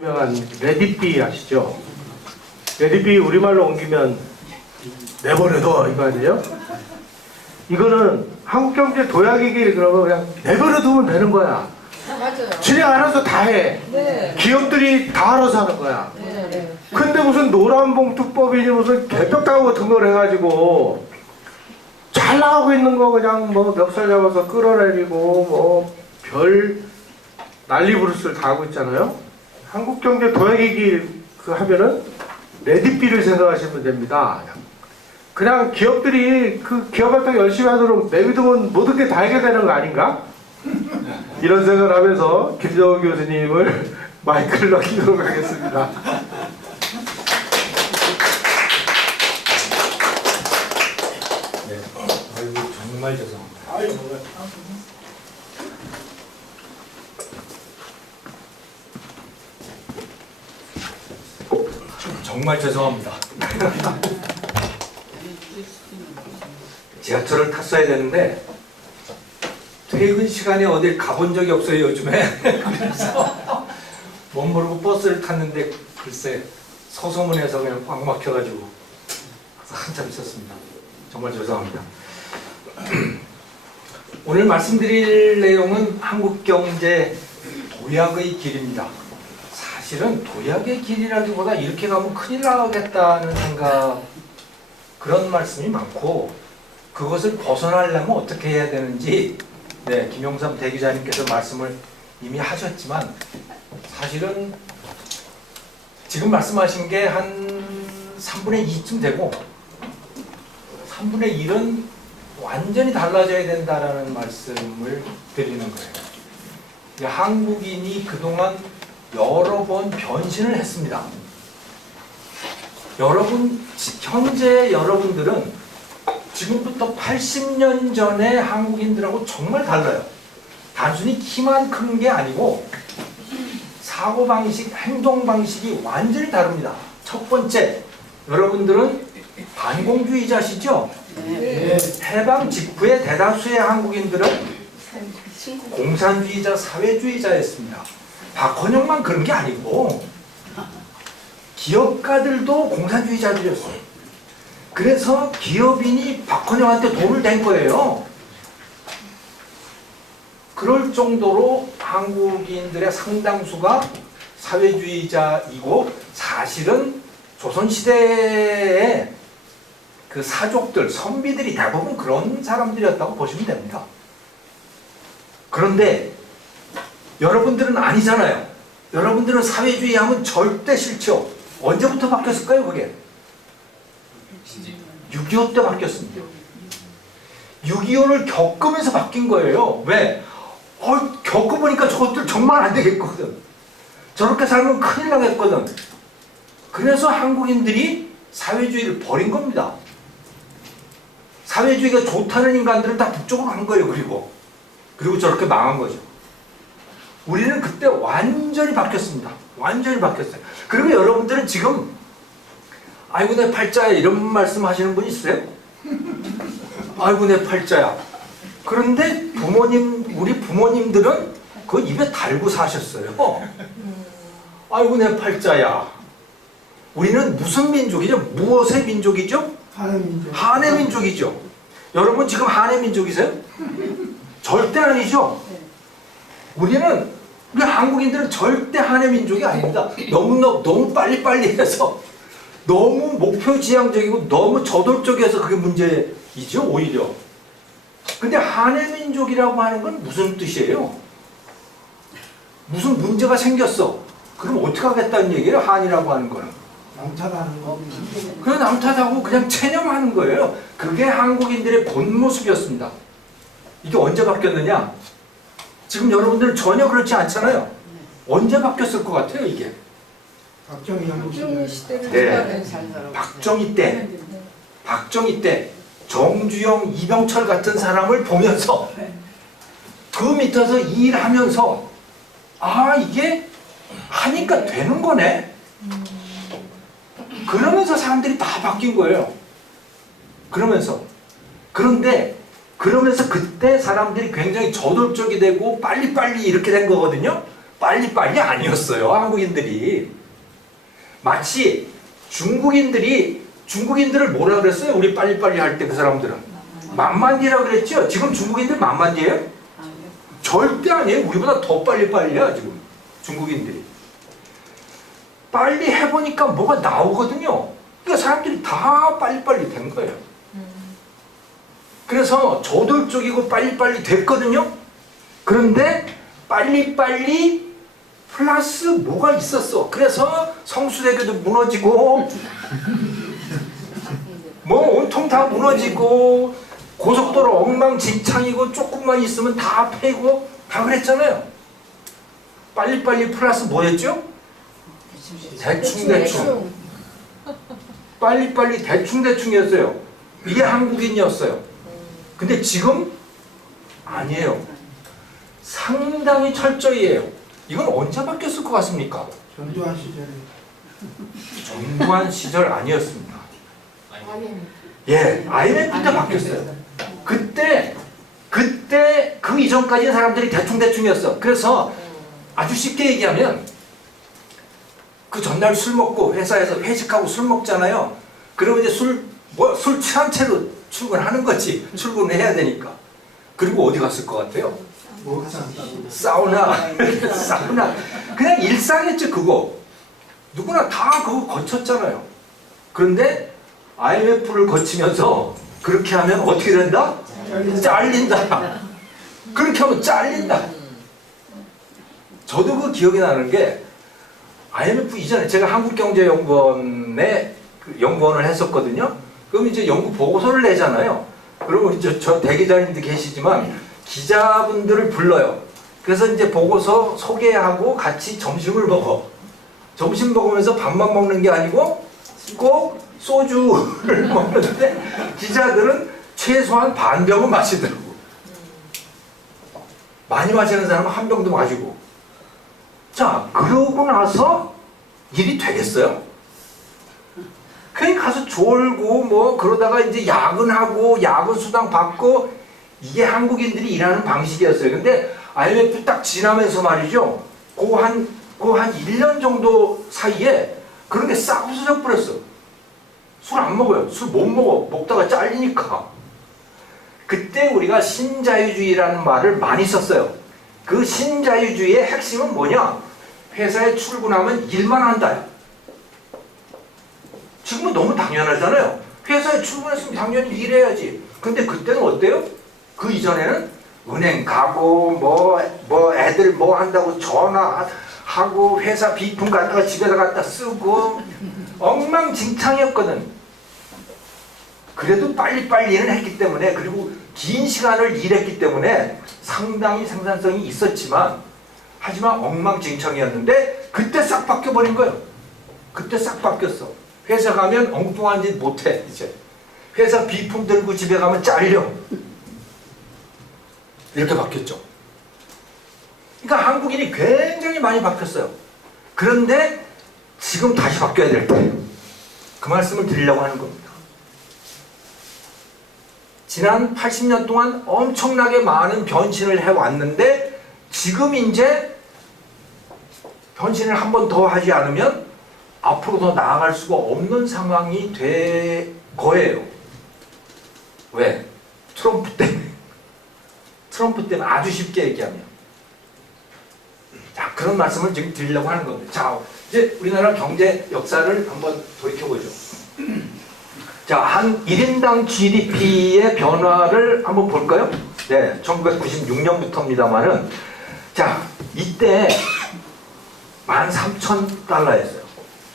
유명한 레디비 아시죠? 레디비 우리말로 옮기면 내버려둬 이거 아니에요? 이거는 한국경제 도약의 길 그러면 그냥 내버려두면 되는 거야. 맞아요. 지네 알아서 다 해. 네. 기업들이 다 알아서 하는 거야. 네. 근데 무슨 노란봉투법이니 무슨 개벽다구 같은 걸 해가지고 잘 나가고 있는 거 그냥 뭐 멱살 잡아서 끌어내리고 뭐 별 난리 부르스를 다 하고 있잖아요. 한국경제 도약의 길 그 하면은 레디비를 생각하시면 됩니다. 그냥 기업들이 그 기업활동 열심히 하도록 내비두면 모든 게 다 해결 되는 거 아닌가? 이런 생각을 하면서 김정은 교수님을 마이크를 넘기도록 하겠습니다. 네. 아이고 정말 죄송합니다. 정말 죄송합니다. 지하철을 탔어야 되는데 퇴근 시간에 어딜 가본 적이 없어요 요즘에. 그래서 못 모르고 버스를 탔는데 글쎄 서소문에서 그냥 꽉 막혀가지고 한참 있었습니다. 정말 죄송합니다. 오늘 말씀드릴 내용은 한국경제 도약의 길입니다. 사실은 도약의 길이라기보다 이렇게 가면 큰일 나겠다는 생각, 그런 말씀이 많고 그것을 벗어나려면 어떻게 해야 되는지 김용삼 대기자님께서 말씀을 이미 하셨지만 사실은 지금 말씀하신 게 한 3분의 2쯤 되고 3분의 1은 완전히 달라져야 된다라는 말씀을 드리는 거예요. 한국인이 그동안 여러 번 변신을 했습니다. 현재 여러분들은 지금부터 80년 전의 한국인들하고 정말 달라요. 단순히 키만 큰 게 아니고 사고방식, 행동방식이 완전히 다릅니다. 첫 번째, 여러분들은 반공주의자시죠? 네. 해방 직후에 대다수의 한국인들은 공산주의자, 사회주의자였습니다. 박헌영만 그런 게 아니고 기업가들도 공산주의자들이었어요. 그래서 기업인이 박헌영한테 돈을 댄 거예요. 그럴 정도로 한국인들의 상당수가 사회주의자이고 사실은 조선시대의 그 사족들, 선비들이 대부분 그런 사람들이었다고 보시면 됩니다. 그런데 여러분들은 아니잖아요. 여러분들은 사회주의 하면 절대 싫죠. 언제부터 바뀌었을까요 그게? 6.25 때 바뀌었습니다. 6.25를 겪으면서 바뀐 거예요. 왜? 겪어보니까 저것들 정말 안 되겠거든. 저렇게 살면 큰일 나겠거든. 그래서 한국인들이 사회주의를 버린 겁니다. 사회주의가 좋다는 인간들은 다 북쪽으로 간 거예요. 그리고 저렇게 망한 거죠. 우리는 그때 완전히 바뀌었습니다. 완전히 바뀌었어요. 그리고 여러분들은 지금 아이고 내 팔자야 이런 말씀 하시는 분 있어요? 아이고 내 팔자야. 그런데 우리 부모님들은 그 입에 달고 사셨어요. 아이고 내 팔자야. 우리는 무슨 민족이죠? 무엇의 민족이죠? 한의 민족이죠. 여러분 지금 한의 민족이세요? 절대 아니죠? 우리 한국인들은 절대 한의 민족이 아닙니다. 너무 빨리빨리 해서 너무 목표지향적이고 너무 저돌적이어서 그게 문제이죠, 오히려. 근데 한의 민족이라고 하는 건 무슨 뜻이에요? 무슨 문제가 생겼어. 그럼 어떻게 하겠다는 얘기예요, 한이라고 하는 거는. 남탓하는 거. 그냥 남탓하고 그냥 체념하는 거예요. 그게 한국인들의 본 모습이었습니다. 이게 언제 바뀌었느냐? 지금 여러분들은 전혀 그렇지 않잖아요. 언제 바뀌었을 것 같아요, 이게? 박정희 시대를 네. 잘 박정희 때 정주영, 이병철 같은 사람을 보면서 그 밑에서 일하면서 이게 하니까 되는 거네. 그러면서 사람들이 다 바뀐 거예요. 그런데 그때 사람들이 굉장히 저돌적이 되고 빨리빨리 이렇게 된 거거든요. 빨리빨리 아니었어요. 한국인들이. 마치 중국인들을 뭐라 그랬어요? 우리 빨리빨리 할 때 그 사람들은 만만디라고 그랬죠? 지금 중국인들 만만디예요? 절대 아니에요. 우리보다 더 빨리빨리야 지금 중국인들이. 빨리 해보니까 뭐가 나오거든요. 그러니까 사람들이 다 빨리빨리 된 거예요. 그래서 저돌적이고 빨리빨리 됐거든요. 그런데 빨리빨리 플러스 뭐가 있었어. 그래서 성수대교도 무너지고 뭐 온통 다 무너지고 고속도로 엉망진창이고 조금만 있으면 다 패고 다 그랬잖아요. 빨리빨리 플러스 뭐였죠? 대충. 빨리빨리 대충이었어요. 이게 한국인이었어요. 근데 지금 아니에요. 상당히 철저히 해요. 이건 언제 바뀌었을 것 같습니까? 전두환 시절에. 전두환 시절 아니었습니다. 예, IMF 때 바뀌었어요. 그때 그 이전까지는 사람들이 대충이었어. 그래서 아주 쉽게 얘기하면 그 전날 술 먹고 회사에서 회식하고 술 먹잖아요. 그러면 이제 술 취한 채로 출근하는 거지. 출근해야 되니까. 그리고 어디 갔을 것 같아요? 사우나. 그냥 일상이었죠 그거. 누구나 다 그거 거쳤잖아요. 그런데 IMF를 거치면서 그렇게 하면 어떻게 된다? 잘린다. 그렇게 하면 잘린다. 저도 그 기억이 나는 게 IMF 이전에 제가 한국경제연구원에 연구원을 했었거든요. 그럼 이제 연구 보고서를 내잖아요. 그리고 이제 저 대기자님도 계시지만 기자분들을 불러요. 그래서 이제 보고서 소개하고 같이 점심을 먹어. 점심 먹으면서 밥만 먹는 게 아니고 꼭 소주를 먹는데 기자들은 최소한 반 병은 마시더라고. 많이 마시는 사람은 한 병도 마시고. 자, 그러고 나서 일이 되겠어요? 그냥 가서 졸고 뭐 그러다가 이제 야근하고 야근 수당 받고 이게 한국인들이 일하는 방식이었어요. 근데 IMF 딱 지나면서 말이죠. 한 1년 정도 사이에 그런 게 싹 없어져 버렸어. 술 안 먹어요. 술 못 먹어. 먹다가 잘리니까. 그때 우리가 신자유주의라는 말을 많이 썼어요. 그 신자유주의의 핵심은 뭐냐? 회사에 출근하면 일만 한다. 지금은 너무 당연하잖아요. 회사에 출근했으면 당연히 일해야지. 근데 그때는 어때요? 그 이전에는 은행 가고 뭐 애들 뭐 한다고 전화하고 회사 비품 갖다가 집에다 갖다 쓰고 엉망진창이었거든. 그래도 빨리빨리는 했기 때문에 그리고 긴 시간을 일했기 때문에 상당히 생산성이 있었지만 하지만 엉망진창이었는데 그때 싹 바뀌어버린 거예요. 그때 싹 바뀌었어. 회사 가면 엉뚱한 짓 못해 이제. 회사 비품 들고 집에 가면 잘려. 이렇게 바뀌었죠. 그러니까 한국인이 굉장히 많이 바뀌었어요. 그런데 지금 다시 바뀌어야 될 때 그 말씀을 드리려고 하는 겁니다. 지난 80년 동안 엄청나게 많은 변신을 해왔는데 지금 이제 변신을 한 번 더 하지 않으면 앞으로 더 나아갈 수가 없는 상황이 될 거예요. 왜? 트럼프 때문에. 트럼프 때문에 아주 쉽게 얘기하면. 자, 그런 말씀을 지금 드리려고 하는 겁니다. 자, 이제 우리나라 경제 역사를 한번 돌이켜보죠. 자, 한 1인당 GDP의 변화를 한번 볼까요? 네, 1996년부터입니다만은 자, 이때 13,000달러였어요.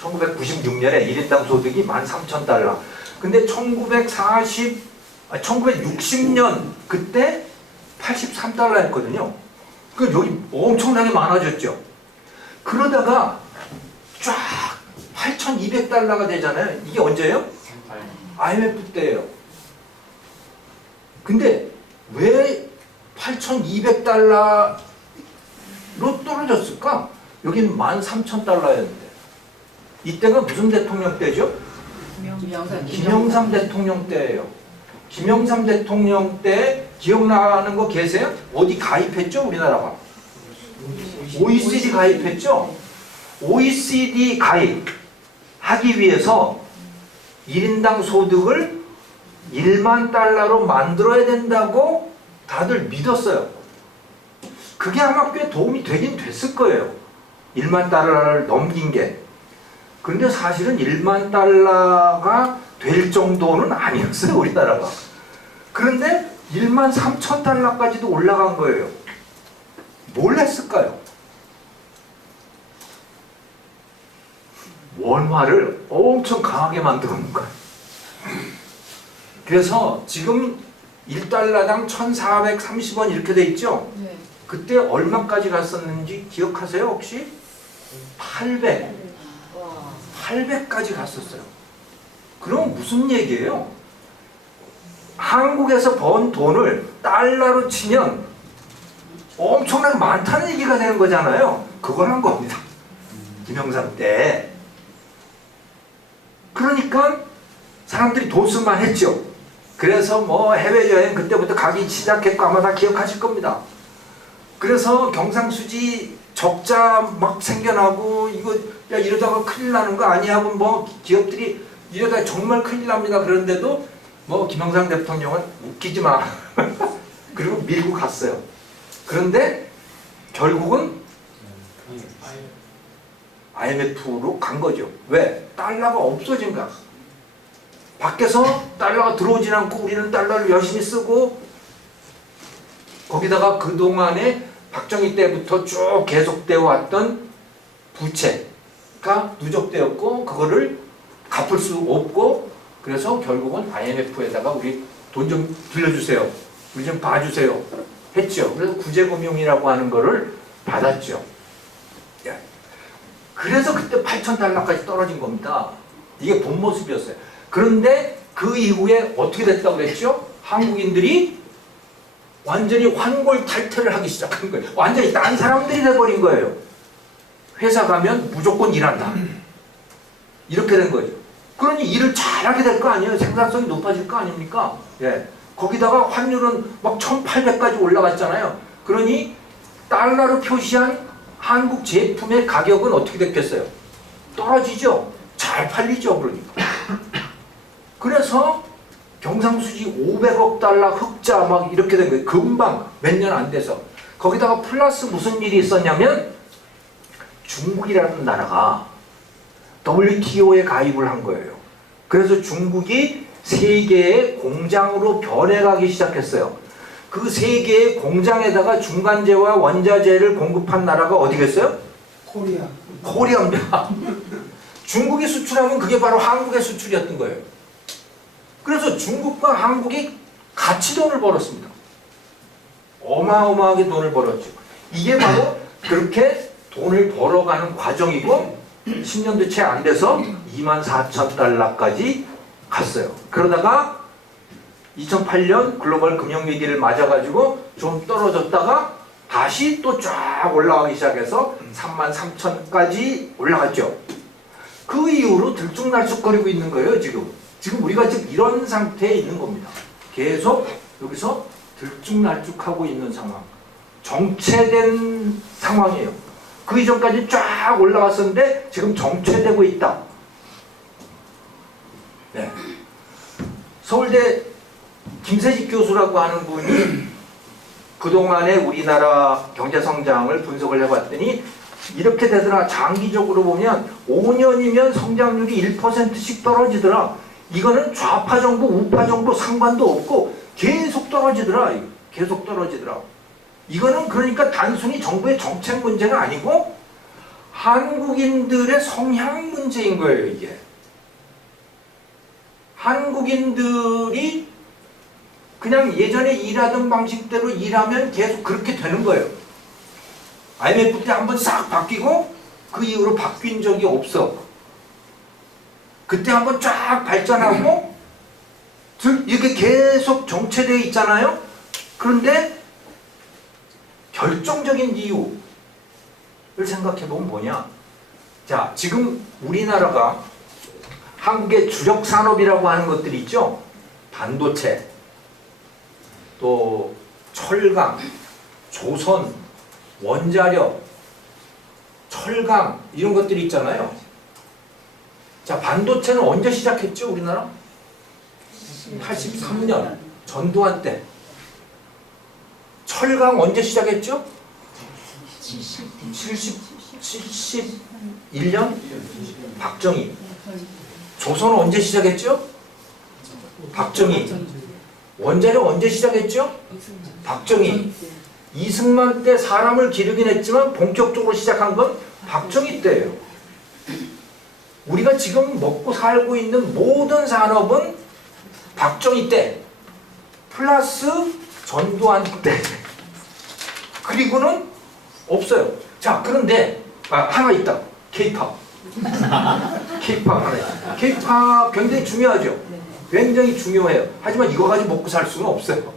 1996년에 1인당 소득이 13,000달러. 근데 1960년 그때 83달러였거든요. 그 여기 엄청나게 많아졌죠. 그러다가 쫙 8,200달러가 되잖아요. 이게 언제예요? IMF 때예요. 근데 왜 8,200달러로 떨어졌을까? 여기는 13,000달러였는데. 이때가 무슨 대통령 때죠? 김영삼 대통령 때예요. 김영삼 대통령 때 기억나는 거 계세요? 어디 가입했죠? 우리나라가? OECD 가입했죠? OECD 가입하기 위해서 1인당 소득을 1만 달러로 만들어야 된다고 다들 믿었어요. 그게 아마 꽤 도움이 되긴 됐을 거예요. 1만 달러를 넘긴 게. 그런데 사실은 1만 달러가 될 정도는 아니었어요, 우리나라가. 그런데 1만 3천 달러까지도 올라간 거예요. 뭘 했을까요? 원화를 엄청 강하게 만들어 놓은 거예요. 그래서 지금 1달러당 1,430원 이렇게 돼 있죠? 네. 그때 얼마까지 갔었는지 기억하세요, 혹시? 800. 와. 800까지 갔었어요. 그럼 무슨 얘기예요? 한국에서 번 돈을 달러로 치면 엄청나게 많다는 얘기가 되는 거잖아요. 그걸 한 겁니다. 김영삼 때. 그러니까 사람들이 돈 쓸만 했죠. 그래서 뭐 해외여행 그때부터 가기 시작했고 아마 다 기억하실 겁니다. 그래서 경상수지 적자 막 생겨나고 이거 야 이러다가 큰일 나는 거 아니야 하고 뭐 기업들이 이러다 정말 큰일 납니다. 그런데도 뭐 김영삼 대통령은 웃기지 마. 그리고 밀고 갔어요. 그런데 결국은 IMF로 간 거죠. 왜? 달러가 없어진 거야. 밖에서 달러가 들어오진 않고 우리는 달러를 열심히 쓰고 거기다가 그동안에 박정희 때부터 쭉 계속되어 왔던 부채가 누적되었고 그거를 갚을 수 없고 그래서 결국은 IMF에다가 우리 돈 좀 빌려주세요. 우리 좀 봐주세요. 했죠. 그래서 구제금융이라고 하는 거를 받았죠. 그래서 그때 8,000달러까지 떨어진 겁니다. 이게 본 모습이었어요. 그런데 그 이후에 어떻게 됐다고 그랬죠? 한국인들이 완전히 환골탈퇴를 하기 시작한 거예요. 완전히 딴 사람들이 돼버린 거예요. 회사 가면 무조건 일한다. 이렇게 된 거죠. 그러니 일을 잘하게 될 거 아니에요. 생산성이 높아질 거 아닙니까? 예. 거기다가 환율은 막 1,800까지 올라갔잖아요. 그러니 달러로 표시한 한국 제품의 가격은 어떻게 됐겠어요? 떨어지죠. 잘 팔리죠. 그러니까. 그래서 경상수지 500억 달러 흑자 막 이렇게 된 거예요. 금방 몇 년 안 돼서. 거기다가 플러스 무슨 일이 있었냐면 중국이라는 나라가 WTO에 가입을 한 거예요. 그래서 중국이 세계의 공장으로 변해가기 시작했어요. 그 세계의 공장에다가 중간재와 원자재를 공급한 나라가 어디겠어요? 코리아. 코리아입니다. 중국이 수출하면 그게 바로 한국의 수출이었던 거예요. 그래서 중국과 한국이 같이 돈을 벌었습니다. 어마어마하게 돈을 벌었죠. 이게 바로 그렇게 돈을 벌어가는 과정이고 10년도 채 안 돼서 24,000달러까지 갔어요. 그러다가 2008년 글로벌 금융위기를 맞아가지고 좀 떨어졌다가 다시 또 쫙 올라가기 시작해서 33,000까지 올라갔죠. 그 이후로 들쭉날쭉거리고 있는 거예요, 지금. 지금 우리가 지금 이런 상태에 있는 겁니다. 계속 여기서 들쭉날쭉하고 있는 상황. 정체된 상황이에요. 그 이전까지 쫙 올라갔었는데 지금 정체되고 있다. 네. 서울대 김세직 교수라고 하는 분이 그동안의 우리나라 경제성장을 분석을 해봤더니 이렇게 되더라. 장기적으로 보면 5년이면 성장률이 1%씩 떨어지더라. 이거는 좌파 정부, 우파 정부 상관도 없고 계속 떨어지더라. 계속 떨어지더라. 이거는 그러니까 단순히 정부의 정책 문제가 아니고 한국인들의 성향 문제인 거예요, 이게. 한국인들이 그냥 예전에 일하던 방식대로 일하면 계속 그렇게 되는 거예요. IMF 때 한번 싹 바뀌고 그 이후로 바뀐 적이 없어. 그때 한번 쫙 발전하고 이렇게 계속 정체되어 있잖아요. 그런데 결정적인 이유를 생각해보면 뭐냐. 자, 지금 우리나라가 한국의 주력 산업이라고 하는 것들이 있죠. 반도체, 또 철강, 조선, 원자력, 철강 이런 것들이 있잖아요. 자, 반도체는 언제 시작했죠, 우리나라? 83년 전두환 때. 철강 언제 시작했죠? 71년 박정희. 조선은 언제 시작했죠? 박정희. 원자력 언제 시작했죠? 박정희. 이승만 때 사람을 기르긴 했지만 본격적으로 시작한 건 박정희 때예요. 우리가 지금 먹고 살고 있는 모든 산업은 박정희 때 플러스 전두환 때 그리고는 없어요. 자, 그런데 하나 있다. K-팝. K-팝 하나 있다. K-팝 굉장히 중요하죠. 굉장히 중요해요. 하지만 이거 가지고 먹고 살 수는 없어요.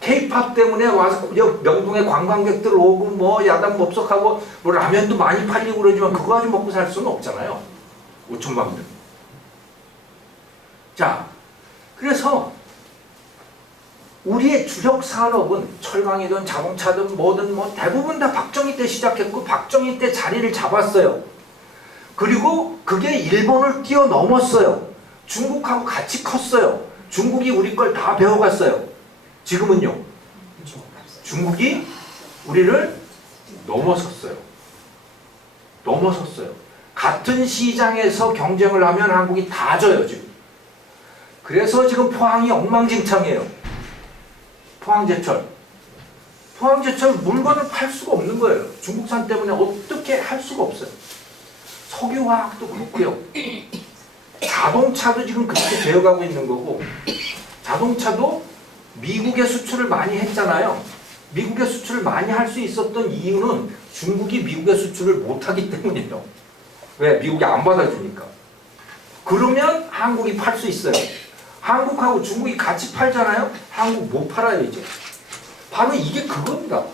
K-팝 때문에 와서 명동에 관광객들 오고 뭐 야단 법석하고 뭐 라면도 많이 팔리고 그러지만 그거 가지고 먹고 살 수는 없잖아요. 5천만 명. 자, 그래서 우리의 주력 산업은 철강이든 자동차든 뭐든 뭐 대부분 다 박정희 때 시작했고 박정희 때 자리를 잡았어요. 그리고 그게 일본을 뛰어넘었어요. 중국하고 같이 컸어요. 중국이 우리 걸 다 배워갔어요. 지금은요. 중국이 우리를 넘어섰어요. 넘어섰어요. 같은 시장에서 경쟁을 하면 한국이 다 져요, 지금. 그래서 지금 포항이 엉망진창이에요. 포항제철. 포항제철 물건을 팔 수가 없는 거예요. 중국산 때문에 어떻게 할 수가 없어요. 석유화학도 그렇고요. 자동차도 지금 그렇게 되어가고 있는 거고 자동차도 미국에 수출을 많이 했잖아요. 미국에 수출을 많이 할 수 있었던 이유는 중국이 미국에 수출을 못하기 때문이에요. 왜? 미국이 안 받아주니까. 그러면 한국이 팔 수 있어요. 한국하고 중국이 같이 팔잖아요. 한국 못 팔아요 이제. 바로 이게 그겁니다.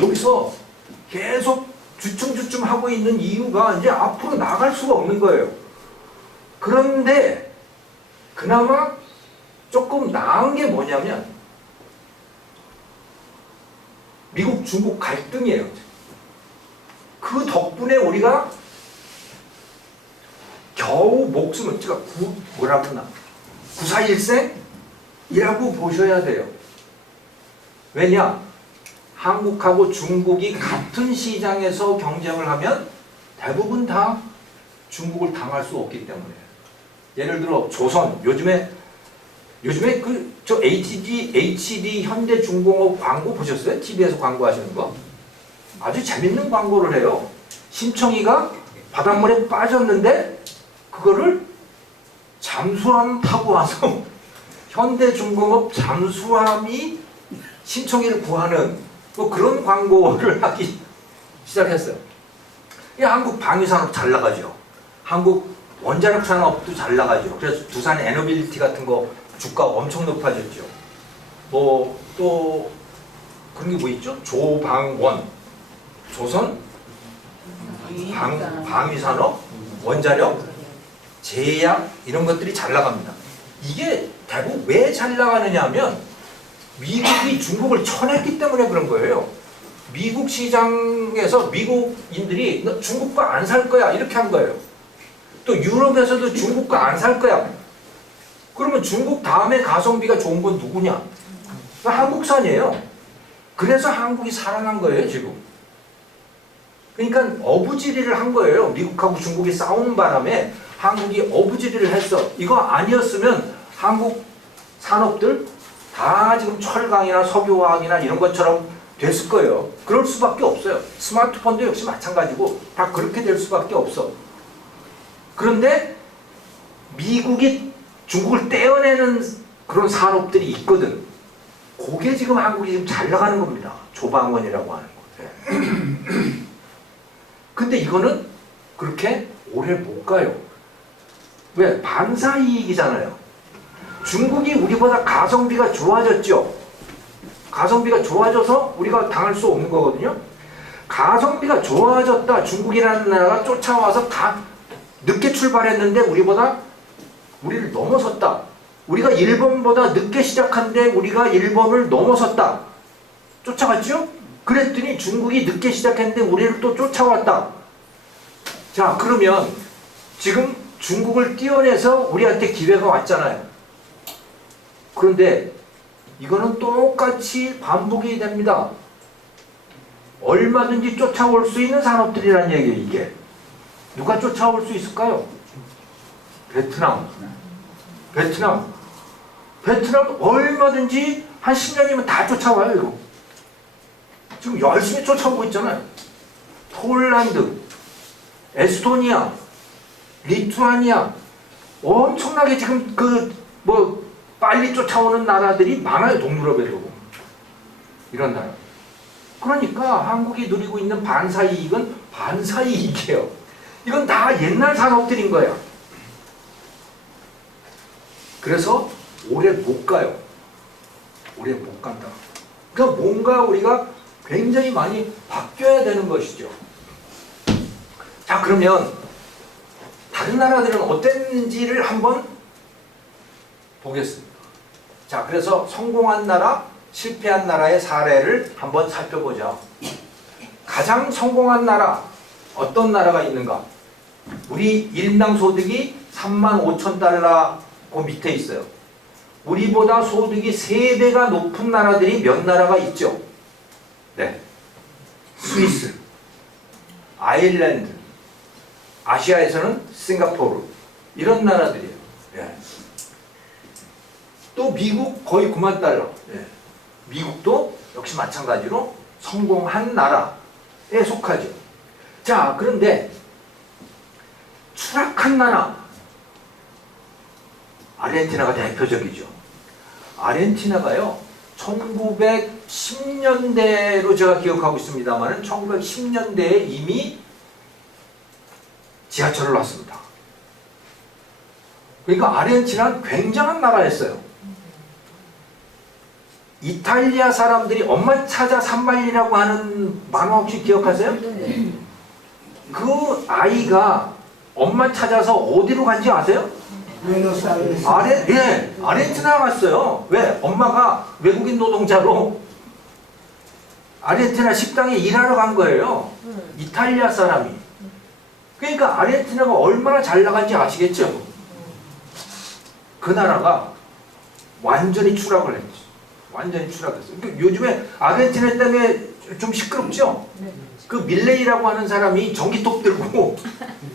여기서 계속 주춤주춤 하고 있는 이유가 이제 앞으로 나갈 수가 없는 거예요. 그런데 그나마 조금 나은 게 뭐냐면 미국 중국 갈등이에요. 그 덕분에 우리가 겨우 목숨을 제가 뭐라 그러나 941생이라고 보셔야 돼요. 왜냐? 한국하고 중국이 같은 시장에서 경쟁을 하면 대부분 다 중국을 당할 수 없기 때문에. 예를 들어 조선 요즘에 저 HD 현대중공업 광고 보셨어요? TV에서 광고하시는 거? 아주 재밌는 광고를 해요. 심청이가 바닷물에 빠졌는데 그거를 잠수함 타고 와서 현대중공업 잠수함이 심청이를 구하는 뭐 그런 광고를 하기 시작했어요. 한국 방위산업 잘 나가죠. 한국 원자력 산업도 잘 나가죠. 그래서 두산 에너빌리티 같은 거 주가 엄청 높아졌죠. 뭐 또 그런 게 뭐 있죠? 조방원, 조선 방위산업, 원자력, 제약 이런 것들이 잘 나갑니다. 이게 대부분 왜 잘 나가느냐 하면 미국이 중국을 쳐냈기 때문에 그런 거예요. 미국 시장에서 미국인들이 너 중국 거 안 살 거야 이렇게 한 거예요. 또 유럽에서도 중국 거 안 살 거야. 그러면 중국 다음에 가성비가 좋은 건 누구냐? 한국산이에요. 그래서 한국이 살아난 거예요 지금. 그러니까 어부지리를 한 거예요. 미국하고 중국이 싸우는 바람에 한국이 어부지리를 했어. 이거 아니었으면 한국 산업들 다 지금 철강이나 석유화학이나 이런 것처럼 됐을 거예요. 그럴 수밖에 없어요. 스마트폰도 역시 마찬가지고 다 그렇게 될 수밖에 없어. 그런데 미국이 중국을 떼어내는 그런 산업들이 있거든. 그게 지금 한국이 지금 잘 나가는 겁니다. 조방원이라고 하는 거. 근데 이거는 그렇게 오래 못 가요. 왜? 반사이익이잖아요. 중국이 우리보다 가성비가 좋아졌죠. 가성비가 좋아져서 우리가 당할 수 없는 거거든요. 가성비가 좋아졌다. 중국이라는 나라가 쫓아와서 다 늦게 출발했는데 우리를 넘어섰다. 우리가 일본보다 늦게 시작한데 우리가 일본을 넘어섰다. 쫓아갔죠? 그랬더니 중국이 늦게 시작했는데 우리를 또 쫓아왔다. 자, 그러면 지금 중국을 띄어내서 우리한테 기회가 왔잖아요. 그런데 이거는 똑같이 반복이 됩니다. 얼마든지 쫓아올 수 있는 산업들이란 얘기예요, 이게. 누가 쫓아올 수 있을까요? 베트남. 베트남 얼마든지 한 10년이면 다 쫓아와요, 이거. 지금 열심히 쫓아오고 있잖아요. 폴란드, 에스토니아, 리투아니아, 엄청나게 지금 빨리 쫓아오는 나라들이 많아요, 동유럽에도. 이런 나라. 그러니까 한국이 누리고 있는 반사이익은 반사이익이에요. 이건 다 옛날 산업들인 거야. 그래서 오래 못 가요. 오래 못 간다. 그러니까 뭔가 우리가 굉장히 많이 바뀌어야 되는 것이죠. 자, 그러면 다른 나라들은 어땠는지를 한번 보겠습니다. 자, 그래서 성공한 나라, 실패한 나라의 사례를 한번 살펴보자. 가장 성공한 나라, 어떤 나라가 있는가? 우리 1인당 소득이 35,000달러 그 밑에 있어요. 우리보다 소득이 3배가 높은 나라들이 몇 나라가 있죠? 네. 스위스, 아일랜드, 아시아에서는 싱가포르, 이런 나라들이에요. 예. 또 미국 거의 9만 달러. 예. 미국도 역시 마찬가지로 성공한 나라에 속하죠. 자, 그런데 추락한 나라, 아르헨티나가 대표적이죠. 아르헨티나가요, 1910년대로 제가 기억하고 있습니다만 1910년대에 이미 지하철을 놨습니다. 그러니까 아르헨티나는 굉장한 나라였어요. 이탈리아 사람들이 엄마 찾아 산말리라고 하는 만화 혹시 기억하세요? 네. 그 아이가 엄마 찾아서 어디로 간지 아세요? 부에노스아이레스. 아르헨티나 갔어요. 왜? 엄마가 외국인 노동자로 아르헨티나 식당에 일하러 간 거예요. 이탈리아 사람이. 그러니까 아르헨티나가 얼마나 잘 나간지 아시겠죠? 그 나라가 완전히 추락을 했죠. 완전히 추락했어요. 그러니까 요즘에 아르헨티나 때문에 좀 시끄럽죠? 그 밀레이라고 하는 사람이 전기톱 들고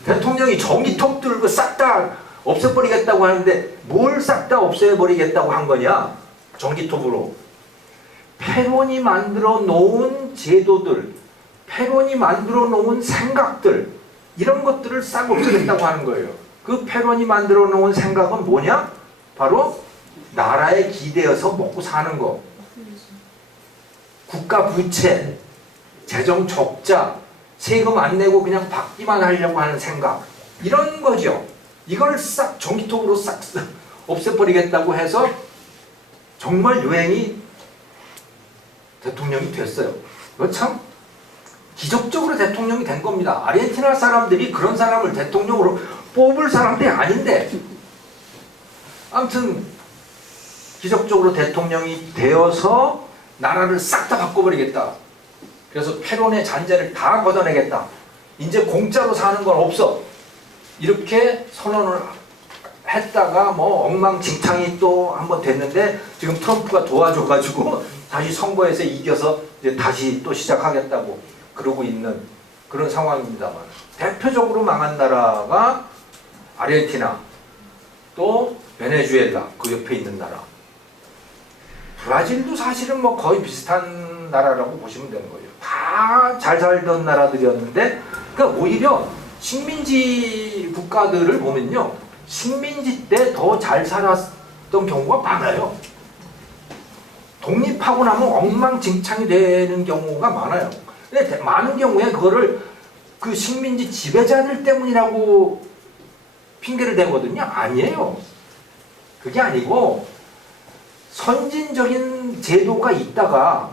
대통령이 전기톱 들고 싹 다 없애버리겠다고 하는데 뭘 싹 다 없애버리겠다고 한 거냐? 전기톱으로. 페론이 만들어 놓은 제도들, 페론이 만들어 놓은 생각들, 이런 것들을 싹 없애겠다고 하는 거예요. 그 페론이 만들어 놓은 생각은 뭐냐? 바로 나라에 기대어서 먹고 사는 거. 국가 부채, 재정 적자, 세금 안 내고 그냥 받기만 하려고 하는 생각, 이런 거죠. 이걸 싹 전기톱으로 싹 없애버리겠다고 해서 정말 유행이 대통령이 됐어요. 이거 참 기적적으로 대통령이 된 겁니다. 아르헨티나 사람들이 그런 사람을 대통령으로 뽑을 사람들이 아닌데 아무튼 기적적으로 대통령이 되어서 나라를 싹 다 바꿔버리겠다. 그래서 페론의 잔재를 다 걷어내겠다. 이제 공짜로 사는 건 없어. 이렇게 선언을 했다가 뭐 엉망진창이 또 한번 됐는데 지금 트럼프가 도와줘가지고 다시 선거에서 이겨서 이제 다시 또 시작하겠다고 그러고 있는 그런 상황입니다만, 대표적으로 망한 나라가 아르헨티나, 또 베네수엘라, 그 옆에 있는 나라. 브라질도 사실은 뭐 거의 비슷한 나라라고 보시면 되는 거예요. 다 잘 살던 나라들이었는데, 그러니까 오히려 식민지 국가들을 보면요, 식민지 때 더 잘 살았던 경우가 많아요. 독립하고 나면 엉망진창이 되는 경우가 많아요. 근데 많은 경우에 그거를 그 식민지 지배자들 때문이라고 핑계를 대거든요. 아니에요. 그게 아니고 선진적인 제도가 있다가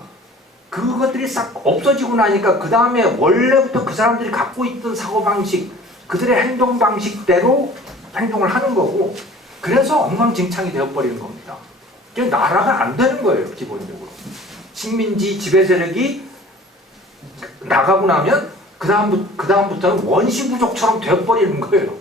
그것들이 싹 없어지고 나니까 그 다음에 원래부터 그 사람들이 갖고 있던 사고방식, 그들의 행동방식대로 행동을 하는 거고, 그 그래서 엉망진창이 되어버리는 겁니다. 그러니까 나라가 안 되는 거예요, 기본적으로. 식민지 지배 세력이 나가고 나면 그다음부터는 원시부족처럼 되어버리는 거예요.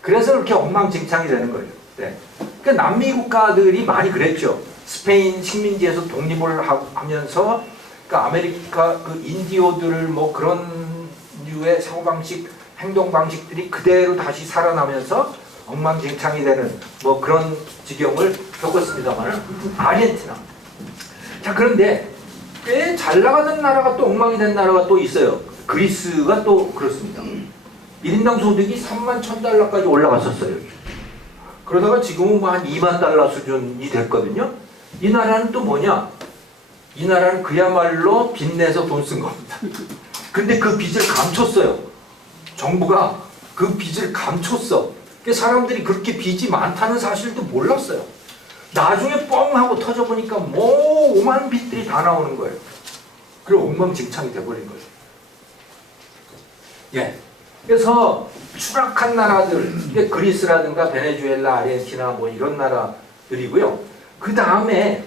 그래서 이렇게 엉망진창이 되는 거예요. 네. 그러니까 남미 국가들이 많이 그랬죠. 스페인 식민지에서 독립을 하면서 그러니까 아메리카 그 인디오들을 뭐 그런 류의 사고방식, 행동방식들이 그대로 다시 살아나면서 엉망진창이 되는 뭐 그런 지경을 겪었습니다만 아르헨티나. 자, 그런데 꽤 잘 나가는 나라가 또 엉망이 된 나라가 또 있어요. 그리스가 또 그렇습니다. 1인당 소득이 31,000달러까지 올라갔었어요. 그러다가 지금은 뭐 한 2만 달러 수준이 됐거든요. 이 나라는 또 뭐냐? 이 나라는 그야말로 빚내서 돈 쓴 겁니다. 근데 그 빚을 감췄어요. 정부가 그 빚을 감췄어. 그러니까 사람들이 그렇게 빚이 많다는 사실도 몰랐어요. 나중에 뻥 하고 터져보니까 뭐 오만 빚들이 다 나오는 거예요. 그리고 엉망진창이 돼버린 거예요. 예. 그래서 추락한 나라들, 그리스라든가 베네수엘라, 아르헨티나 뭐 이런 나라들이고요. 그 다음에,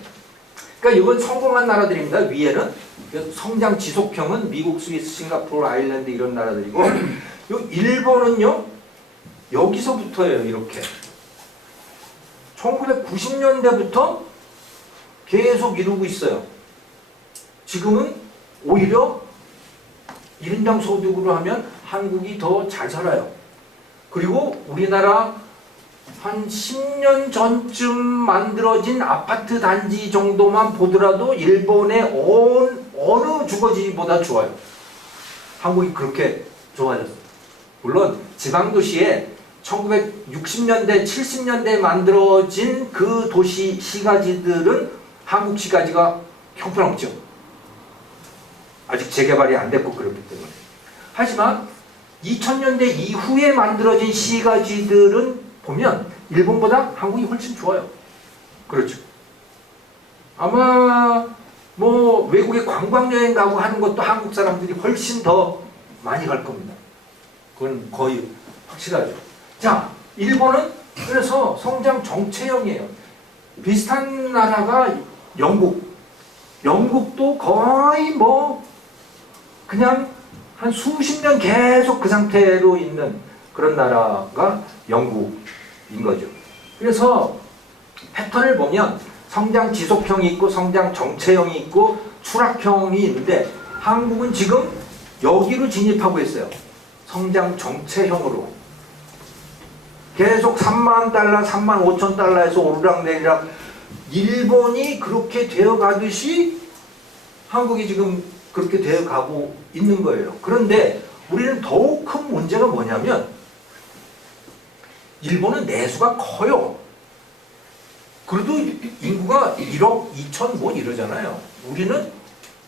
그러니까 이건 성공한 나라들입니다. 위에는 성장 지속형은 미국, 스위스, 싱가포르, 아일랜드 이런 나라들이고, 요 일본은요 여기서부터예요. 이렇게 1990년대부터 계속 이루고 있어요. 지금은 오히려 1인당 소득으로 하면 한국이 더 잘 살아요. 그리고 우리나라 한 10년 전쯤 만들어진 아파트 단지 정도만 보더라도 일본의 어느 주거지보다 좋아요. 한국이 그렇게 좋아졌어요. 물론 지방도시에 1960년대, 70년대에 만들어진 그 도시 시가지들은 한국 시가지가 형편없죠. 아직 재개발이 안 됐고 그렇기 때문에. 하지만 2000년대 이후에 만들어진 시가지들은 보면 일본보다 한국이 훨씬 좋아요. 그렇죠. 아마 뭐 외국에 관광여행 가고 하는 것도 한국 사람들이 훨씬 더 많이 갈 겁니다. 그건 거의 확실하죠. 자, 일본은 그래서 성장 정체형이에요. 비슷한 나라가 영국. 영국도 거의 뭐 그냥 한 수십 년 계속 그 상태로 있는 그런 나라가 영국인 거죠. 그래서 패턴을 보면 성장 지속형이 있고 성장 정체형이 있고 추락형이 있는데 한국은 지금 여기로 진입하고 있어요. 성장 정체형으로. 계속 3만 달러, 3만 5천 달러에서 오르락내리락 일본이 그렇게 되어가듯이 한국이 지금 그렇게 되어가고 있는 거예요. 그런데 우리는 더욱 큰 문제가 뭐냐면 일본은 내수가 커요. 그래도 인구가 1억 2천 뭐 이러잖아요. 우리는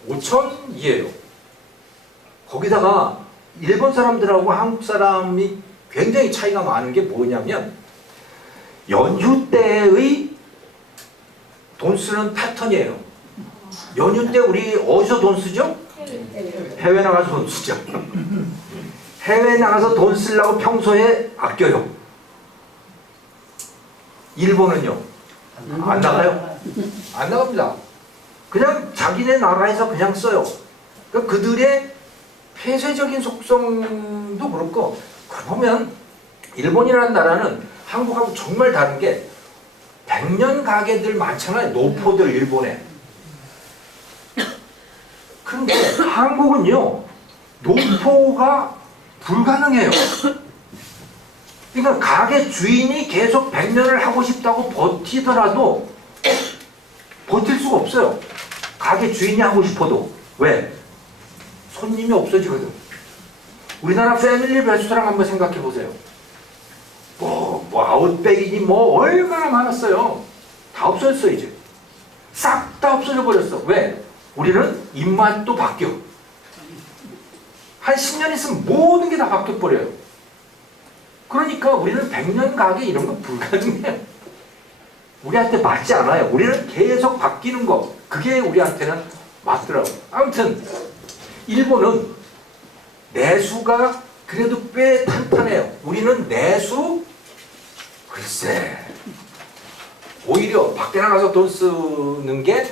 5천이에요. 거기다가 일본 사람들하고 한국 사람이 굉장히 차이가 많은 게 뭐냐면 연휴 때의 돈 쓰는 패턴이에요. 연휴 때 우리 어디서 돈 쓰죠? 해외 나가서 돈 쓰죠. 해외 나가서 돈 쓰려고 평소에 아껴요. 일본은요? 안 나가요? 안 나갑니다. 그냥 자기네 나라에서 그냥 써요. 그러니까 그들의 폐쇄적인 속성도 그렇고 보면 일본이라는 나라는 한국하고 정말 다른 게 100년 가게들 많잖아요. 노포들 일본에. 그런데 한국은요 노포가 불가능해요. 그러니까 가게 주인이 계속 100년을 하고 싶다고 버티더라도 버틸 수가 없어요. 가게 주인이 하고 싶어도. 왜? 손님이 없어지거든. 우리나라 패밀리 레스토랑 한번 생각해 보세요. 뭐 아웃백이니 뭐 얼마나 많았어요. 다 없어졌어 이제. 싹 다 없어져 버렸어. 왜? 우리는 입맛도 바뀌어. 한 10년 있으면 모든 게 다 바뀌어 버려요. 그러니까 우리는 100년 가게 이런 거 불가능해요. 우리한테 맞지 않아요. 우리는 계속 바뀌는 거. 그게 우리한테는 맞더라고. 아무튼 일본은 내수가 그래도 꽤 탄탄해요. 우리는 내수 글쎄, 오히려 밖에 나가서 돈 쓰는 게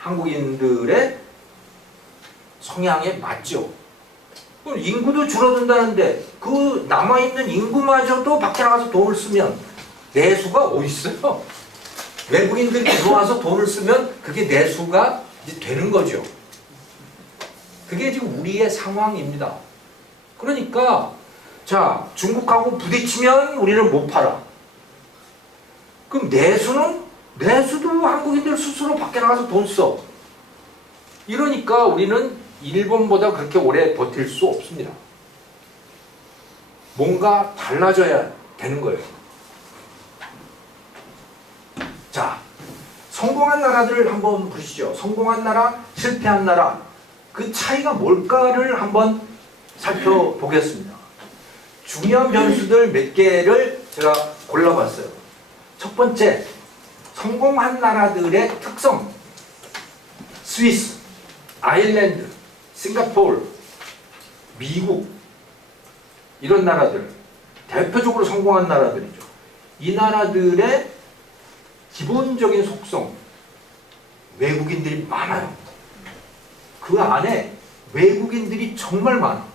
한국인들의 성향에 맞죠. 그럼 인구도 줄어든다는데 그 남아있는 인구마저도 밖에 나가서 돈을 쓰면 내수가 어디 있어요? 외국인들이 들어와서 돈을 쓰면 그게 내수가 이제 되는 거죠. 그게 지금 우리의 상황입니다. 그러니까 자, 중국하고 부딪히면 우리는 못 팔아. 그럼 내수도 한국인들 스스로 밖에 나가서 돈 써. 이러니까 우리는 일본보다 그렇게 오래 버틸 수 없습니다. 뭔가 달라져야 되는 거예요. 자, 성공한 나라들을 한번 보시죠. 성공한 나라, 실패한 나라, 그 차이가 뭘까를 한번 살펴보겠습니다. 중요한 변수들 몇 개를 제가 골라봤어요. 첫 번째, 성공한 나라들의 특성. 스위스, 아일랜드, 싱가포르, 미국, 이런 나라들, 대표적으로 성공한 나라들이죠. 이 나라들의 기본적인 속성, 외국인들이 많아요. 그 안에 외국인들이 정말 많아.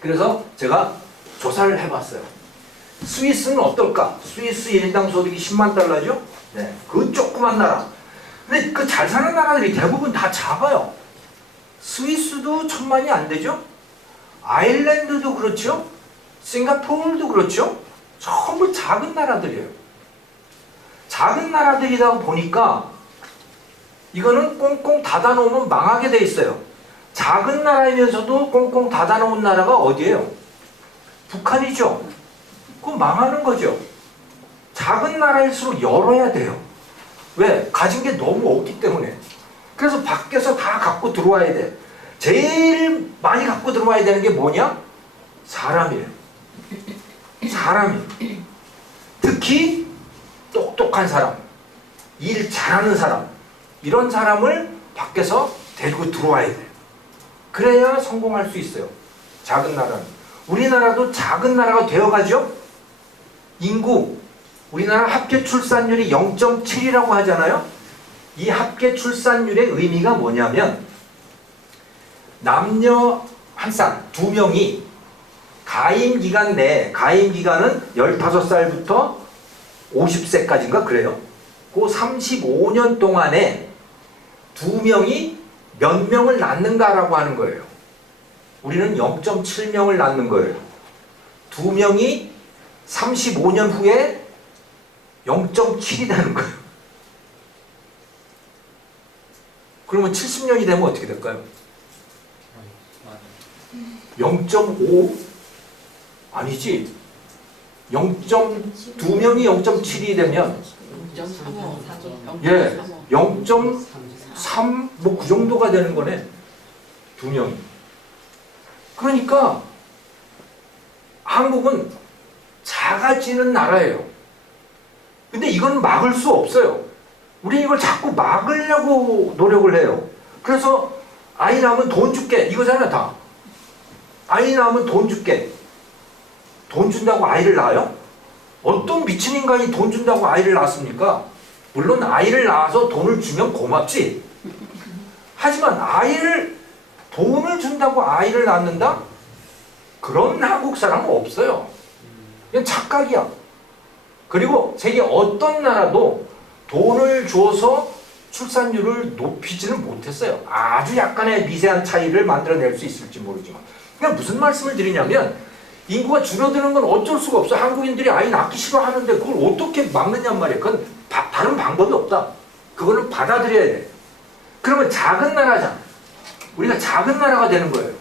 그래서 제가 조사를 해봤어요. 스위스는 어떨까? 스위스 1인당 소득이 10만 달러죠? 네, 그 조그만 나라. 근데 그 잘 사는 나라들이 대부분 다 작아요. 스위스도 1000만이 안 되죠? 아일랜드도 그렇죠? 싱가포르도 그렇죠? 전부 작은 나라들이에요. 작은 나라들이다 보니까 이거는 꽁꽁 닫아놓으면 망하게 돼 있어요. 작은 나라이면서도 꽁꽁 닫아놓은 나라가 어디예요? 북한이죠. 그럼 망하는 거죠. 작은 나라일수록 열어야 돼요. 왜? 가진 게 너무 없기 때문에. 그래서 밖에서 다 갖고 들어와야 돼. 제일 많이 갖고 들어와야 되는 게 뭐냐? 사람이에요. 사람이. 특히 똑똑한 사람, 일 잘하는 사람, 이런 사람을 밖에서 데리고 들어와야 돼요. 그래야 성공할 수 있어요. 작은 나라는. 우리나라도 작은 나라가 되어가죠? 인구, 우리나라 합계 출산율이 0.7이라고 하잖아요. 이 합계 출산율의 의미가 뭐냐면 남녀 한 쌍, 두 명이 가임기간 내에, 가임기간은 15살부터 50세까지인가 그래요. 그 35년 동안에 두 명이 몇 명을 낳는가라고 하는 거예요. 우리는 0.7명을 낳는 거예요. 두 명이 35년 후에 0.7이 되는 거예요. 그러면 70년이 되면 어떻게 될까요? 0.5? 아니지. 2명이 0.7이 되면 예, 0.3 뭐 그 정도가 되는 거네. 두 명이. 그러니까 한국은 작아지는 나라예요. 근데 이건 막을 수 없어요. 우리 이걸 자꾸 막으려고 노력을 해요. 그래서 아이 낳으면 돈 줄게 이거잖아 다. 아이 낳으면 돈 줄게. 돈 준다고 아이를 낳아요? 어떤 미친 인간이 돈 준다고 아이를 낳습니까? 물론 아이를 낳아서 돈을 주면 고맙지. 하지만 돈을 준다고 아이를 낳는다? 그런 한국 사람은 없어요. 그냥 착각이야. 그리고 세계 어떤 나라도 돈을 줘서 출산율을 높이지는 못했어요. 아주 약간의 미세한 차이를 만들어낼 수 있을지 모르지만. 그러니까 무슨 말씀을 드리냐면 인구가 줄어드는 건 어쩔 수가 없어. 한국인들이 아이 낳기 싫어하는데 그걸 어떻게 막느냔 말이에요. 그건 다른 방법이 없다. 그거는 받아들여야 돼. 그러면 작은 나라잖아. 우리가 작은 나라가 되는 거예요.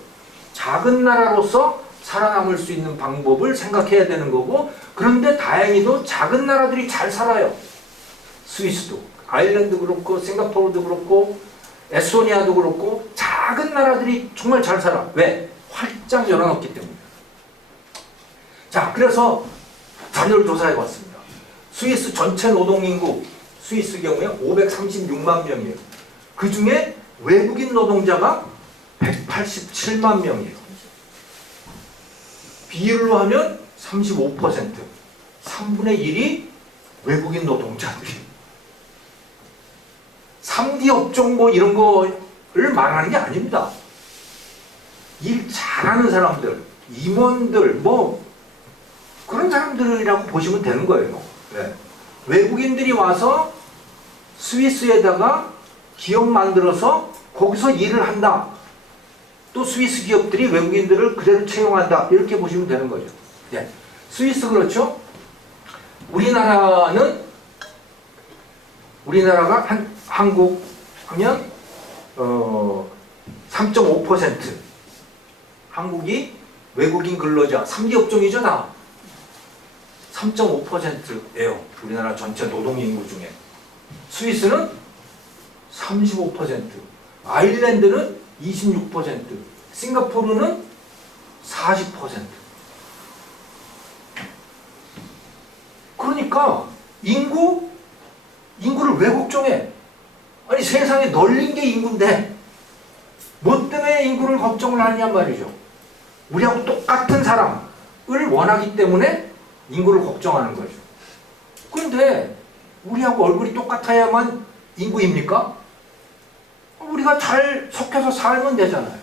작은 나라로서 살아남을 수 있는 방법을 생각해야 되는 거고, 그런데 다행히도 작은 나라들이 잘 살아요. 스위스도, 아일랜드 그렇고, 싱가포르도 그렇고, 에스토니아도 그렇고, 작은 나라들이 정말 잘 살아. 왜? 활짝 열어놓기 때문에. 자, 그래서 자료를 조사해 봤습니다. 스위스 전체 노동인구, 스위스 경우에 536만 명이에요. 그 중에 외국인 노동자가 187만 명이에요. 비율로 하면 35%, 3분의 1이 외국인 노동자들이. 3D 업종 뭐 이런 거를 말하는 게 아닙니다. 일 잘하는 사람들, 임원들, 뭐 그런 사람들이라고 보시면 되는 거예요. 네. 외국인들이 와서 스위스에다가 기업 만들어서 거기서 일을 한다. 또 스위스 기업들이 외국인들을 그대로 채용한다. 이렇게 보시면 되는 거죠. 네. 스위스 그렇죠? 우리나라가 한국 하면 3.5%. 한국이 외국인 근로자 3D 업종이죠 다. 3.5%예요. 우리나라 전체 노동인구 중에. 스위스는 35%, 아일랜드는 26%, 싱가포르는 40%. 그러니까 인구를 왜 걱정해? 아니 세상에 널린 게 인구인데 뭐 때문에 인구를 걱정을 하느냐 말이죠. 우리하고 똑같은 사람을 원하기 때문에 인구를 걱정하는 거죠. 그런데 우리하고 얼굴이 똑같아야만 인구입니까? 우리가 잘 섞여서 살면 되잖아요.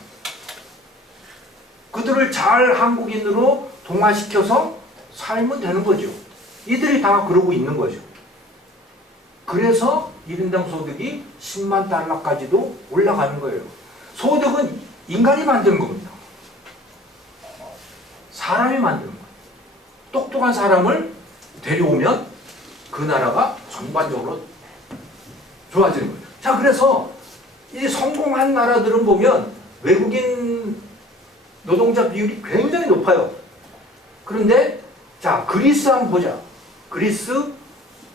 그들을 잘 한국인으로 동화시켜서 살면 되는 거죠. 이들이 다 그러고 있는 거죠. 그래서 1인당 소득이 10만 달러까지도 올라가는 거예요. 소득은 인간이 만드는 겁니다. 사람이 만드는 거예요. 똑똑한 사람을 데려오면 그 나라가 전반적으로 좋아지는 거예요. 자, 그래서 이 성공한 나라들은 보면 외국인 노동자 비율이 굉장히 높아요. 그런데 자, 그리스 한번 보자. 그리스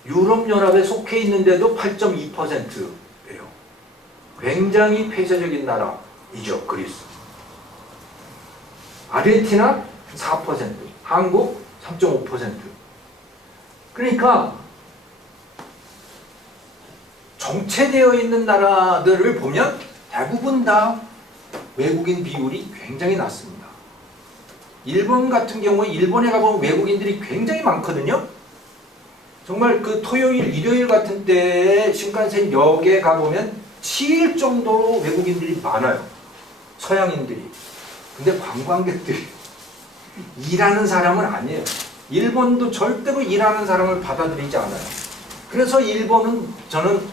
유럽연합에 속해 있는데도 8.2%예요. 굉장히 폐쇄적인 나라이죠, 그리스. 아르헨티나 4%, 한국 3.5%. 그러니까 정체되어 있는 나라들을 보면 대부분 다 외국인 비율이 굉장히 낮습니다. 일본 같은 경우에 일본에 가보면 외국인들이 굉장히 많거든요. 정말 그 토요일, 일요일 같은 때에 신칸센 역에 가보면 7일 정도로 외국인들이 많아요. 서양인들이. 근데 관광객들이 일하는 사람은 아니에요. 일본도 절대로 일하는 사람을 받아들이지 않아요. 그래서 일본은 저는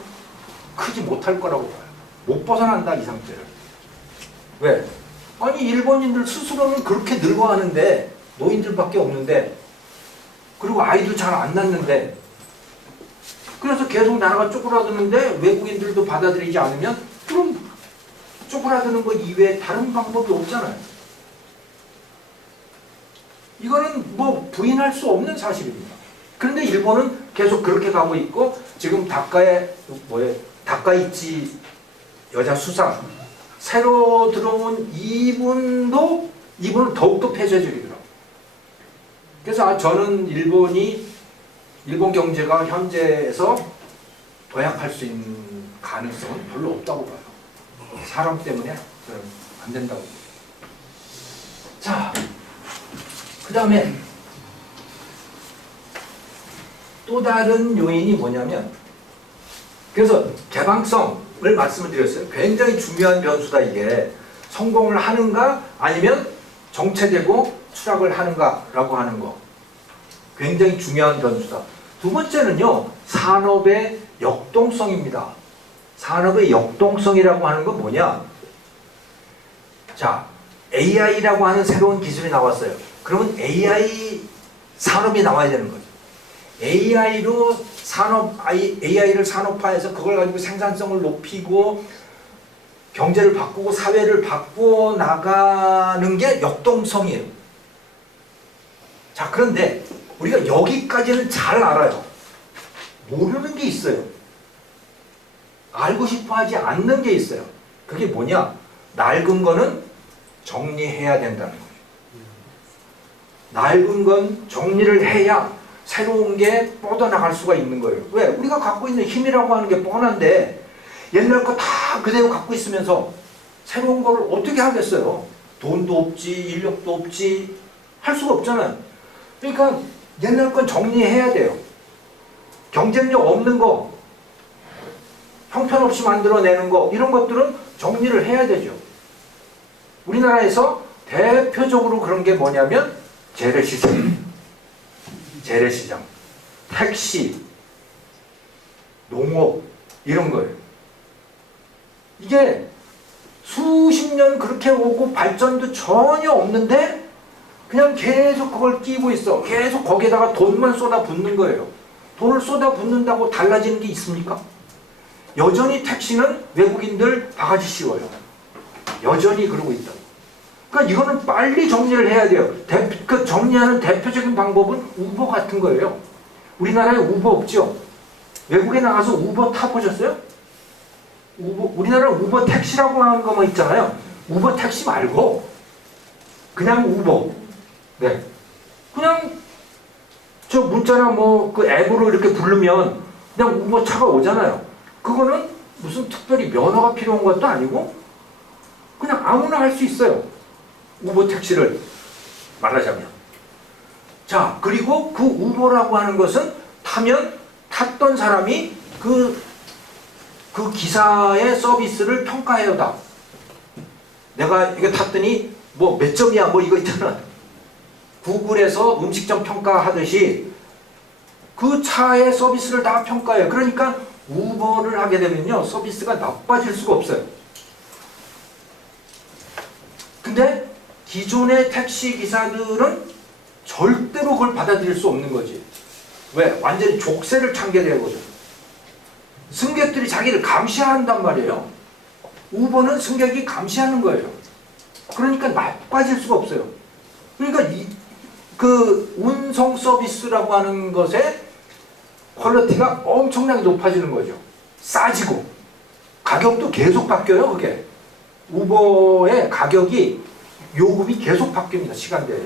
크지 못할 거라고 봐요. 못 벗어난다, 이 상태를. 왜? 아니 일본인들 스스로는 그렇게 늙어가는데 노인들밖에 없는데 그리고 아이도 잘 안 낳는데 그래서 계속 나라가 쪼그라드는데 외국인들도 받아들이지 않으면 그럼 쪼그라드는 것 이외에 다른 방법이 없잖아요. 이거는 뭐 부인할 수 없는 사실입니다. 그런데 일본은 계속 그렇게 가고 있고 지금 다카이치 여자 수상 새로 들어온 이분은 더욱더 폐쇄적이더라고요. 그래서 저는 일본 경제가 현재에서 도약할 수 있는 가능성은 별로 없다고 봐요. 사람 때문에 안 된다고 봐요. 자, 그 다음에 또 다른 요인이 뭐냐면 그래서 개방성을 말씀을 드렸어요. 굉장히 중요한 변수다 이게. 성공을 하는가 아니면 정체되고 추락을 하는가라고 하는 거. 굉장히 중요한 변수다. 두 번째는요. 산업의 역동성입니다. 산업의 역동성이라고 하는 건 뭐냐? 자, AI라고 하는 새로운 기술이 나왔어요. 그러면 AI 산업이 나와야 되는 거죠. AI를 산업화해서 그걸 가지고 생산성을 높이고 경제를 바꾸고 사회를 바꾸어 나가는 게 역동성이에요. 자, 그런데 우리가 여기까지는 잘 알아요. 모르는 게 있어요. 알고 싶어 하지 않는 게 있어요. 그게 뭐냐? 낡은 거는 정리해야 된다는 거예요. 낡은 건 정리를 해야 새로운 게 뻗어나갈 수가 있는 거예요. 왜? 우리가 갖고 있는 힘이라고 하는 게 뻔한데 옛날 거 다 그대로 갖고 있으면서 새로운 걸 어떻게 하겠어요? 돈도 없지, 인력도 없지, 할 수가 없잖아요. 그러니까 옛날 건 정리해야 돼요. 경쟁력 없는 거, 형편없이 만들어내는 거, 이런 것들은 정리를 해야 되죠. 우리나라에서 대표적으로 그런 게 뭐냐면 재래시장, 재래시장, 택시, 농업 이런 거예요. 이게 수십 년 그렇게 오고 발전도 전혀 없는데 그냥 계속 그걸 끼고 있어. 계속 거기에다가 돈만 쏟아붓는 거예요. 돈을 쏟아붓는다고 달라지는 게 있습니까? 여전히 택시는 외국인들 바가지 씌워요. 여전히 그러고 있다. 그러니까 이거는 빨리 정리를 해야 돼요. 그 정리하는 대표적인 방법은 우버 같은 거예요. 우리나라에 우버 없죠? 외국에 나가서 우버 타보셨어요? 우리나라 우버 택시라고 하는 거만 있잖아요. 우버 택시 말고 그냥 우버. 네. 그냥 저 문자나 뭐 그 앱으로 이렇게 부르면 그냥 우버 차가 오잖아요. 그거는 무슨 특별히 면허가 필요한 것도 아니고 그냥 아무나 할 수 있어요. 우버 택시를 말하자면. 자, 그리고 그 우버라고 하는 것은 타면 탔던 사람이 그 기사의 서비스를 평가해요, 다. 내가 이거 탔더니 뭐 몇 점이야, 뭐 이거 있잖아. 구글에서 음식점 평가하듯이 그 차의 서비스를 다 평가해요. 그러니까 우버를 하게 되면요, 서비스가 나빠질 수가 없어요. 근데 기존의 택시 기사들은 절대로 그걸 받아들일 수 없는 거지. 왜? 완전히 족쇄를 찬게 되거든. 승객들이 자기를 감시한단 말이에요. 우버는 승객이 감시하는 거예요. 그러니까 나빠질 수가 없어요. 그러니까 그 운송 서비스라고 하는 것의 퀄리티가 엄청나게 높아지는 거죠. 싸지고 가격도 계속 바뀌어요. 그게 우버의 가격이 요금이 계속 바뀝니다. 시간대에.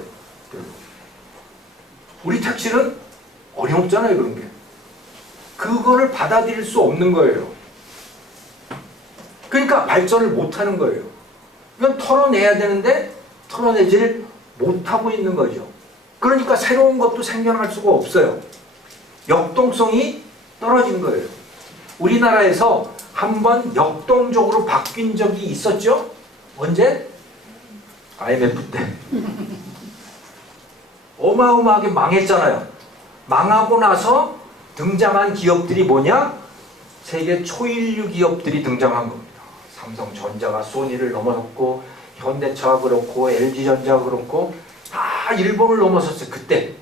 우리 택시는 어림없잖아요. 그런 게. 그거를 받아들일 수 없는 거예요. 그러니까 발전을 못하는 거예요. 이건 털어내야 되는데 털어내지를 못하고 있는 거죠. 그러니까 새로운 것도 생겨날 수가 없어요. 역동성이 떨어진 거예요. 우리나라에서 한번 역동적으로 바뀐 적이 있었죠? 언제? IMF 때. 어마어마하게 망했잖아요. 망하고 나서 등장한 기업들이 뭐냐? 세계 초일류 기업들이 등장한 겁니다. 삼성전자가 소니를 넘어섰고 현대차가 그렇고 LG전자가 그렇고 다 일본을 넘어섰어요. 그때.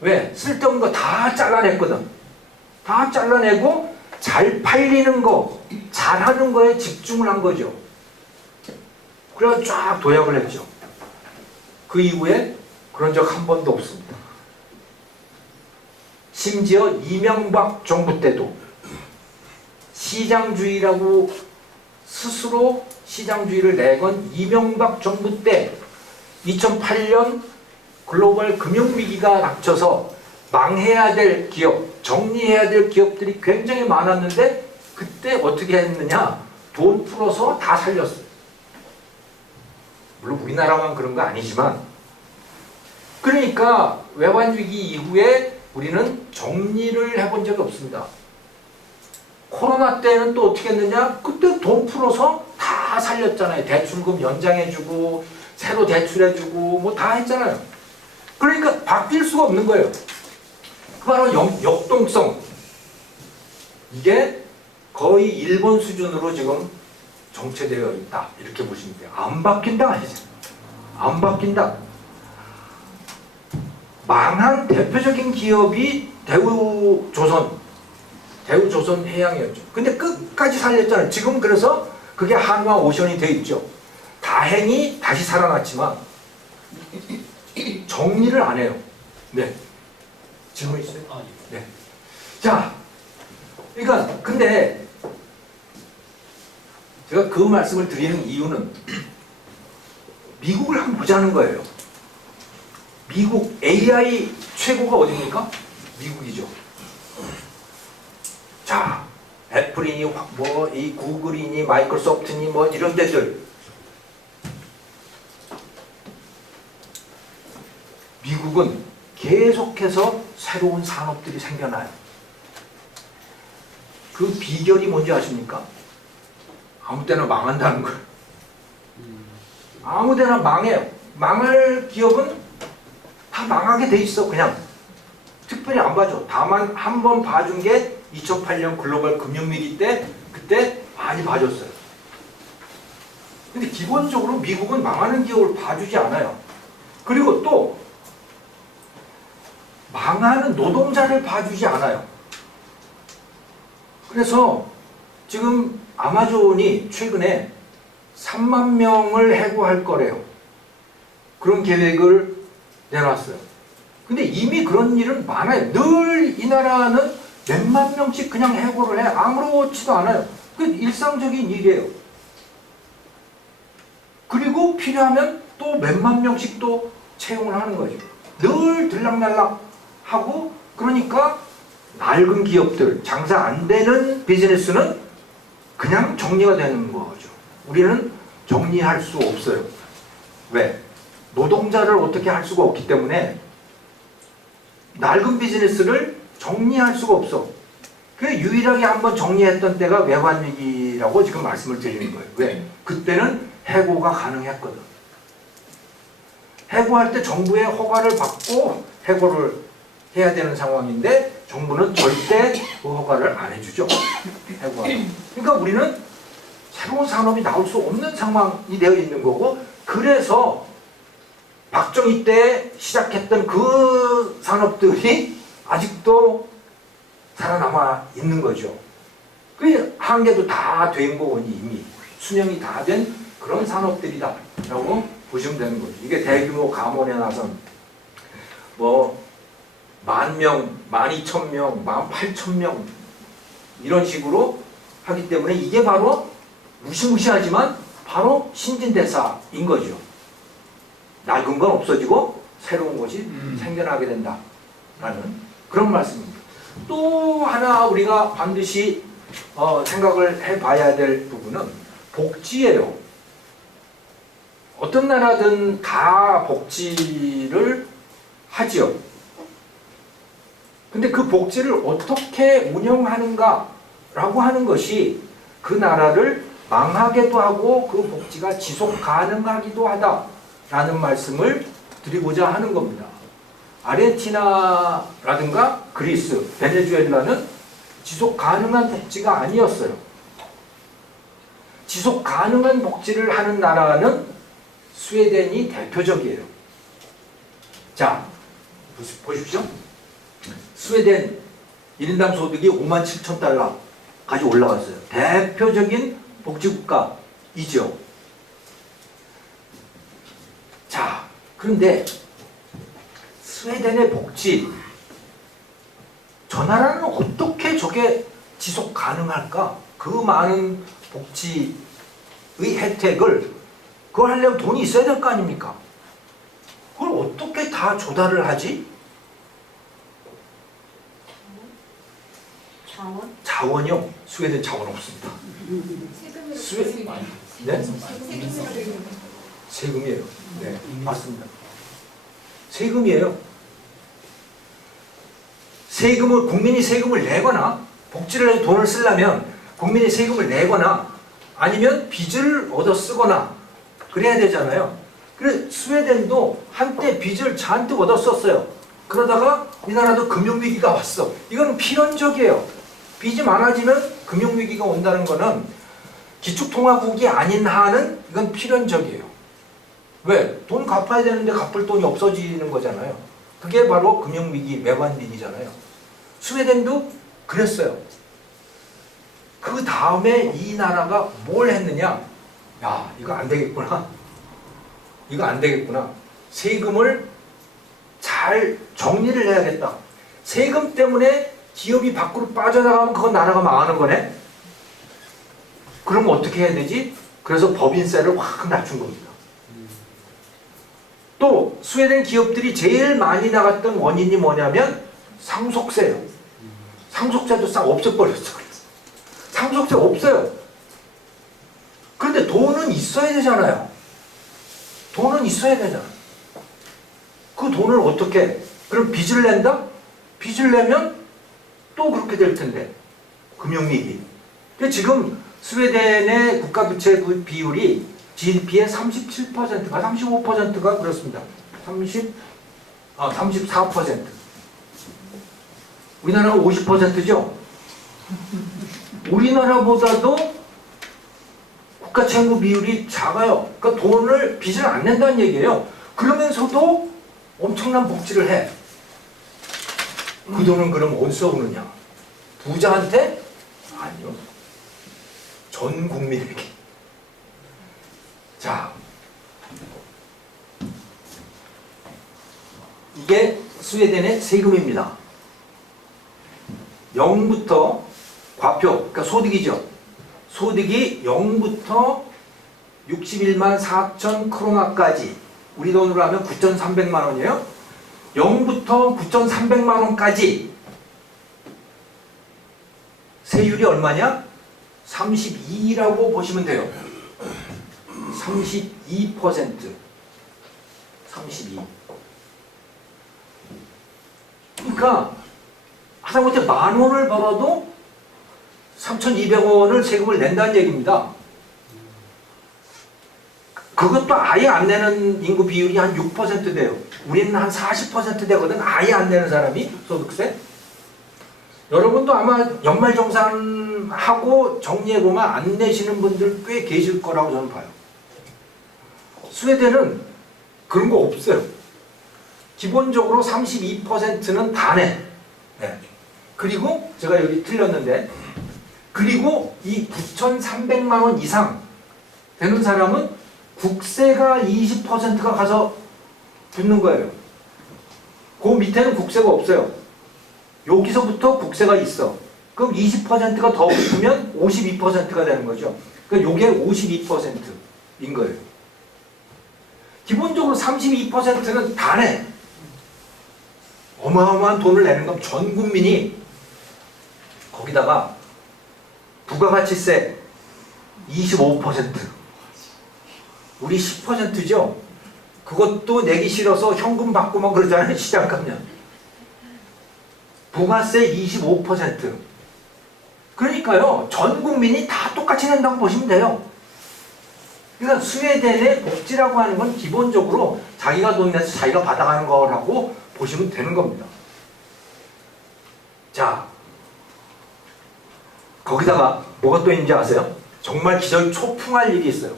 왜? 쓸데없는 거 다 잘라냈거든. 다 잘라내고 잘 팔리는 거, 잘하는 거에 집중을 한 거죠. 그래서 쫙 도약을 했죠. 그 이후에 그런 적 한 번도 없습니다. 심지어 이명박 정부 때도 시장주의라고 스스로 시장주의를 내건 이명박 정부 때 2008년 글로벌 금융위기가 닥쳐서 망해야 될 기업, 정리해야 될 기업들이 굉장히 많았는데 그때 어떻게 했느냐? 돈 풀어서 다 살렸어요. 물론 우리나라만 그런 거 아니지만 그러니까 외환위기 이후에 우리는 정리를 해본 적이 없습니다. 코로나 때는 또 어떻게 했느냐? 그때 돈 풀어서 다 살렸잖아요. 대출금 연장해주고 새로 대출해주고 뭐 다 했잖아요. 그러니까 바뀔 수가 없는 거예요. 그 바로 역동성. 이게 거의 일본 수준으로 지금 정체되어 있다. 이렇게 보시면 돼요. 안 바뀐다 아니죠. 안 바뀐다. 망한 대표적인 기업이 대우조선 해양이었죠. 근데 끝까지 살렸잖아요. 지금 그래서 그게 한화 오션이 돼 있죠. 다행히 다시 살아났지만 정리를 안 해요. 네. 질문 있어요? 네. 자, 그러니까 근데 제가 그 말씀을 드리는 이유는 미국을 한번 보자는 거예요. 미국 AI 최고가 어디입니까? 미국이죠. 자, 애플이니 뭐 이 구글이니 마이크로소프트니 뭐 이런 데들 미국은 계속해서 새로운 산업들이 생겨나요. 그 비결이 뭔지 아십니까? 아무 때나 망한다는 거예요. 아무 데나 망해요. 망할 기업은 다 망하게 돼 있어. 그냥 특별히 안 봐줘. 다만 한 번 봐준 게 2008년 글로벌 금융위기 때 그때 많이 봐줬어요. 근데 기본적으로 미국은 망하는 기업을 봐주지 않아요. 그리고 또 망하는 노동자를 봐주지 않아요. 그래서 지금 아마존이 최근에 3만 명을 해고할 거래요. 그런 계획을 내놨어요. 근데 이미 그런 일은 많아요. 늘 이 나라는 몇만 명씩 그냥 해고를 해. 아무렇지도 않아요. 그 일상적인 일이에요. 그리고 필요하면 또 몇만 명씩 또 채용을 하는 거죠. 늘 들락날락 하고, 그러니까 낡은 기업들, 장사 안 되는 비즈니스는 그냥 정리가 되는 거죠. 우리는 정리할 수 없어요. 왜? 노동자를 어떻게 할 수가 없기 때문에 낡은 비즈니스를 정리할 수가 없어. 그 유일하게 한번 정리했던 때가 외환위기라고 지금 말씀을 드리는 거예요. 왜? 그때는 해고가 가능했거든. 해고할 때 정부의 허가를 받고 해고를 해야 되는 상황인데 정부는 절대 그 허가를 안 해주죠. 해고하는. 그러니까 우리는 새로운 산업이 나올 수 없는 상황이 되어 있는 거고, 그래서 박정희 때 시작했던 그 산업들이 아직도 살아남아 있는 거죠. 그 한계도 다 된 거니 이미 수명이 다 된 그런 산업들이다 라고 보시면 되는 거죠. 이게 대규모 감원에 나선 뭐 10,000명, 12,000명, 18,000명 이런 식으로 하기 때문에 이게 바로 무시무시하지만 바로 신진대사인 거죠. 낡은 건 없어지고 새로운 것이 생겨나게 된다라는 그런 말씀입니다. 또 하나 우리가 반드시 생각을 해봐야 될 부분은 복지예요. 어떤 나라든 다 복지를 하지요. 근데 그 복지를 어떻게 운영하는가라고 하는 것이 그 나라를 망하게도 하고 그 복지가 지속 가능하기도 하다라는 말씀을 드리고자 하는 겁니다. 아르헨티나라든가 그리스, 베네수엘라는 지속 가능한 복지가 아니었어요. 지속 가능한 복지를 하는 나라는 스웨덴이 대표적이에요. 자, 보십시오. 스웨덴 1인당 소득이 57,000달러까지 올라갔어요. 대표적인 복지국가이죠. 자, 그런데 스웨덴의 복지, 저 나라는 어떻게 저게 지속 가능할까? 그 많은 복지의 혜택을 그걸 하려면 돈이 있어야 될 거 아닙니까? 그걸 어떻게 다 조달을 하지? 자원? 자원이요? 스웨덴 자원 없습니다. 네? 세금이에요. 네, 맞습니다. 세금이에요. 세금을, 국민이 세금을 내거나 복지를 해서 돈을 쓰려면 국민이 세금을 내거나 아니면 빚을 얻어 쓰거나 그래야 되잖아요. 그래서 스웨덴도 한때 빚을 잔뜩 얻어 썼어요. 그러다가 이 나라도 금융위기가 왔어. 이건 필연적이에요. 빚이 많아지면 금융위기가 온다는 거는 기축통화국이 아닌 한은 이건 필연적이에요. 왜? 돈 갚아야 되는데 갚을 돈이 없어지는 거잖아요. 그게 바로 금융위기, 외환위기잖아요. 스웨덴도 그랬어요. 그 다음에 이 나라가 뭘 했느냐? 야, 이거 안 되겠구나. 이거 안 되겠구나. 세금을 잘 정리를 해야겠다. 세금 때문에 기업이 밖으로 빠져나가면 그건 나라가 망하는 거네? 그럼 어떻게 해야 되지? 그래서 법인세를 확 낮춘 겁니다. 또 스웨덴 기업들이 제일 많이 나갔던 원인이 뭐냐면 상속세예요. 상속세도 싹 없애버렸어. 상속세 없어요. 그런데 돈은 있어야 되잖아요. 돈은 있어야 되잖아요. 그 돈을 어떻게 그럼 빚을 낸다? 빚을 내면 또 그렇게 될 텐데. 금융위기. 근데 지금 스웨덴의 국가부채 비율이 GDP의 37%가 35%가 그렇습니다. 34%. 우리나라가 50%죠? 우리나라보다도 국가 채무 비율이 작아요. 그러니까 돈을 빚을 안 낸다는 얘기예요. 그러면서도 엄청난 복지를 해. 그 돈은 그럼 어디서 오느냐? 부자한테? 아니요. 전 국민에게. 자, 이게 스웨덴의 세금입니다. 0부터 과표, 그러니까 소득이죠. 소득이 0부터 61만 4천 크로나까지, 우리 돈으로 하면 9,300만 원이에요. 0부터 9,300만 원까지 세율이 얼마냐? 32라고 보시면 돼요. 32%. 32. 그러니까 하다못해 10,000원을 벌어도 3,200원을 세금을 낸다는 얘기입니다. 그것도 아예 안 내는 인구 비율이 한 6% 돼요. 우리는 한 40% 되거든. 아예 안 내는 사람이 소득세. 여러분도 아마 연말정산하고 정리해보면 안 내시는 분들 꽤 계실 거라고 저는 봐요. 스웨덴은 그런 거 없어요. 기본적으로 32%는 다 내. 네. 그리고 제가 여기 틀렸는데, 그리고 이 9,300만 원 이상 되는 사람은 국세가 20%가 가서 붙는 거예요. 그 밑에는 국세가 없어요. 여기서부터 국세가 있어. 그럼 20%가 더 붙으면 52%가 되는 거죠. 그러니까 요게 52%인 거예요. 기본적으로 32%는 다 내. 어마어마한 돈을 내는 건 전 국민이. 거기다가 부가가치세 25%. 우리 10%죠. 그것도 내기 싫어서 현금 받고 막 그러잖아요. 시장 가면. 부가세 25%. 그러니까요, 전 국민이 다 똑같이 낸다고 보시면 돼요. 그러니까 스웨덴의 복지라고 하는 건 기본적으로 자기가 돈 내서 자기가 받아가는 거라고 보시면 되는 겁니다. 자, 거기다가 뭐가 또 있는지 아세요? 정말 기절초풍할 일이 있어요.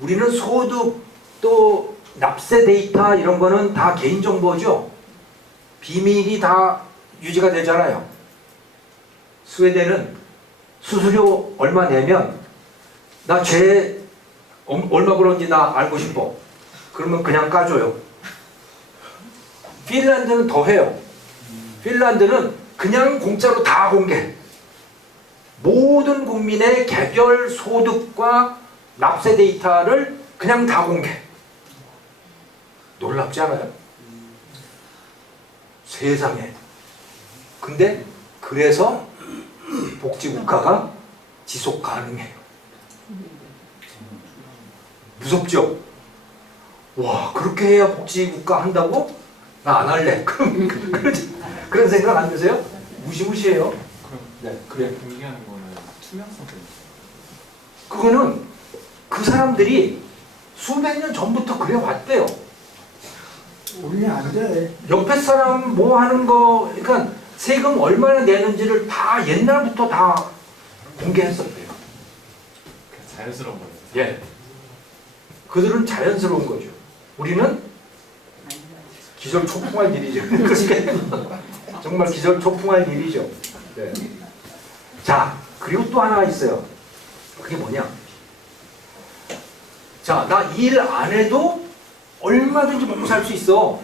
우리는 소득 또 납세 데이터 이런 거는 다 개인정보죠. 비밀이 다 유지가 되잖아요. 스웨덴은 수수료 얼마 내면 나 죄 얼마 그런지 나 알고 싶어. 그러면 그냥 까줘요. 핀란드는 더 해요. 핀란드는 그냥 공짜로 다 공개. 모든 국민의 개별 소득과 납세 데이터를 그냥 다 공개. 놀랍지 않아요? 세상에. 근데 그래서 복지국가가 지속 가능해요. 무섭죠? 와, 그렇게 해야 복지국가 한다고? 나 안 할래. 그런 생각 안 드세요? 무시무시해요. 네, 그래. 공개하는 거는 투명성 때문에. 그거는 그 사람들이 수백 년 전부터 그래 왔대요. 우리는 안 돼. 옆에 사람 뭐 하는 거, 그러니까 세금 얼마나 내는지를 다 옛날부터 다 공개했었대요. 그냥 자연스러운 거예요. 예. 그들은 자연스러운 거죠. 우리는 기절초풍할 일이죠. 정말 기절초풍할 일이죠. 네. 자, 그리고 또 하나가 있어요. 그게 뭐냐? 자, 나 일 안 해도 얼마든지 먹고 살 수 있어.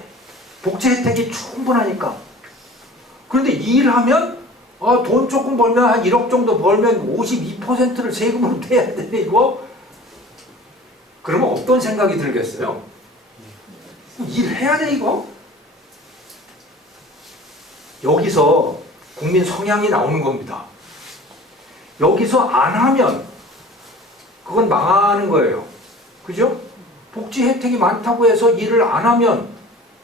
복지 혜택이 충분하니까. 그런데 일하면 돈 조금 벌면 한 1억 정도 벌면 52%를 세금으로 떼야 되네 이거. 그러면 어떤 생각이 들겠어요? 일해야 돼 이거? 여기서 국민 성향이 나오는 겁니다. 여기서 안 하면 그건 망하는 거예요. 그죠? 복지 혜택이 많다고 해서 일을 안 하면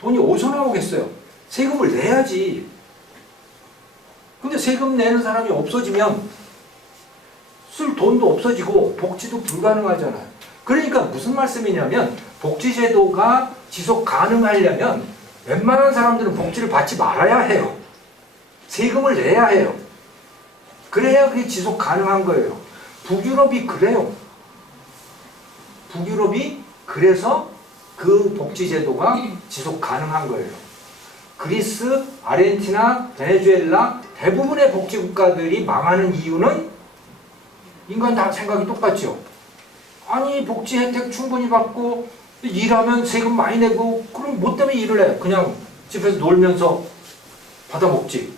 돈이 어디서 나오겠어요? 세금을 내야지. 근데 세금 내는 사람이 없어지면 쓸 돈도 없어지고 복지도 불가능하잖아요. 그러니까 무슨 말씀이냐면 복지제도가 지속 가능하려면 웬만한 사람들은 복지를 받지 말아야 해요. 세금을 내야 해요. 그래야 그게 지속 가능한 거예요. 북유럽이 그래요. 북유럽이 그래서 그 복지제도가 지속 가능한 거예요. 그리스, 아르헨티나, 베네수엘라 대부분의 복지국가들이 망하는 이유는 인간 다 생각이 똑같죠. 아니 복지 혜택 충분히 받고 일하면 세금 많이 내고 그럼 뭐 때문에 일을 해? 그냥 집에서 놀면서 받아먹지.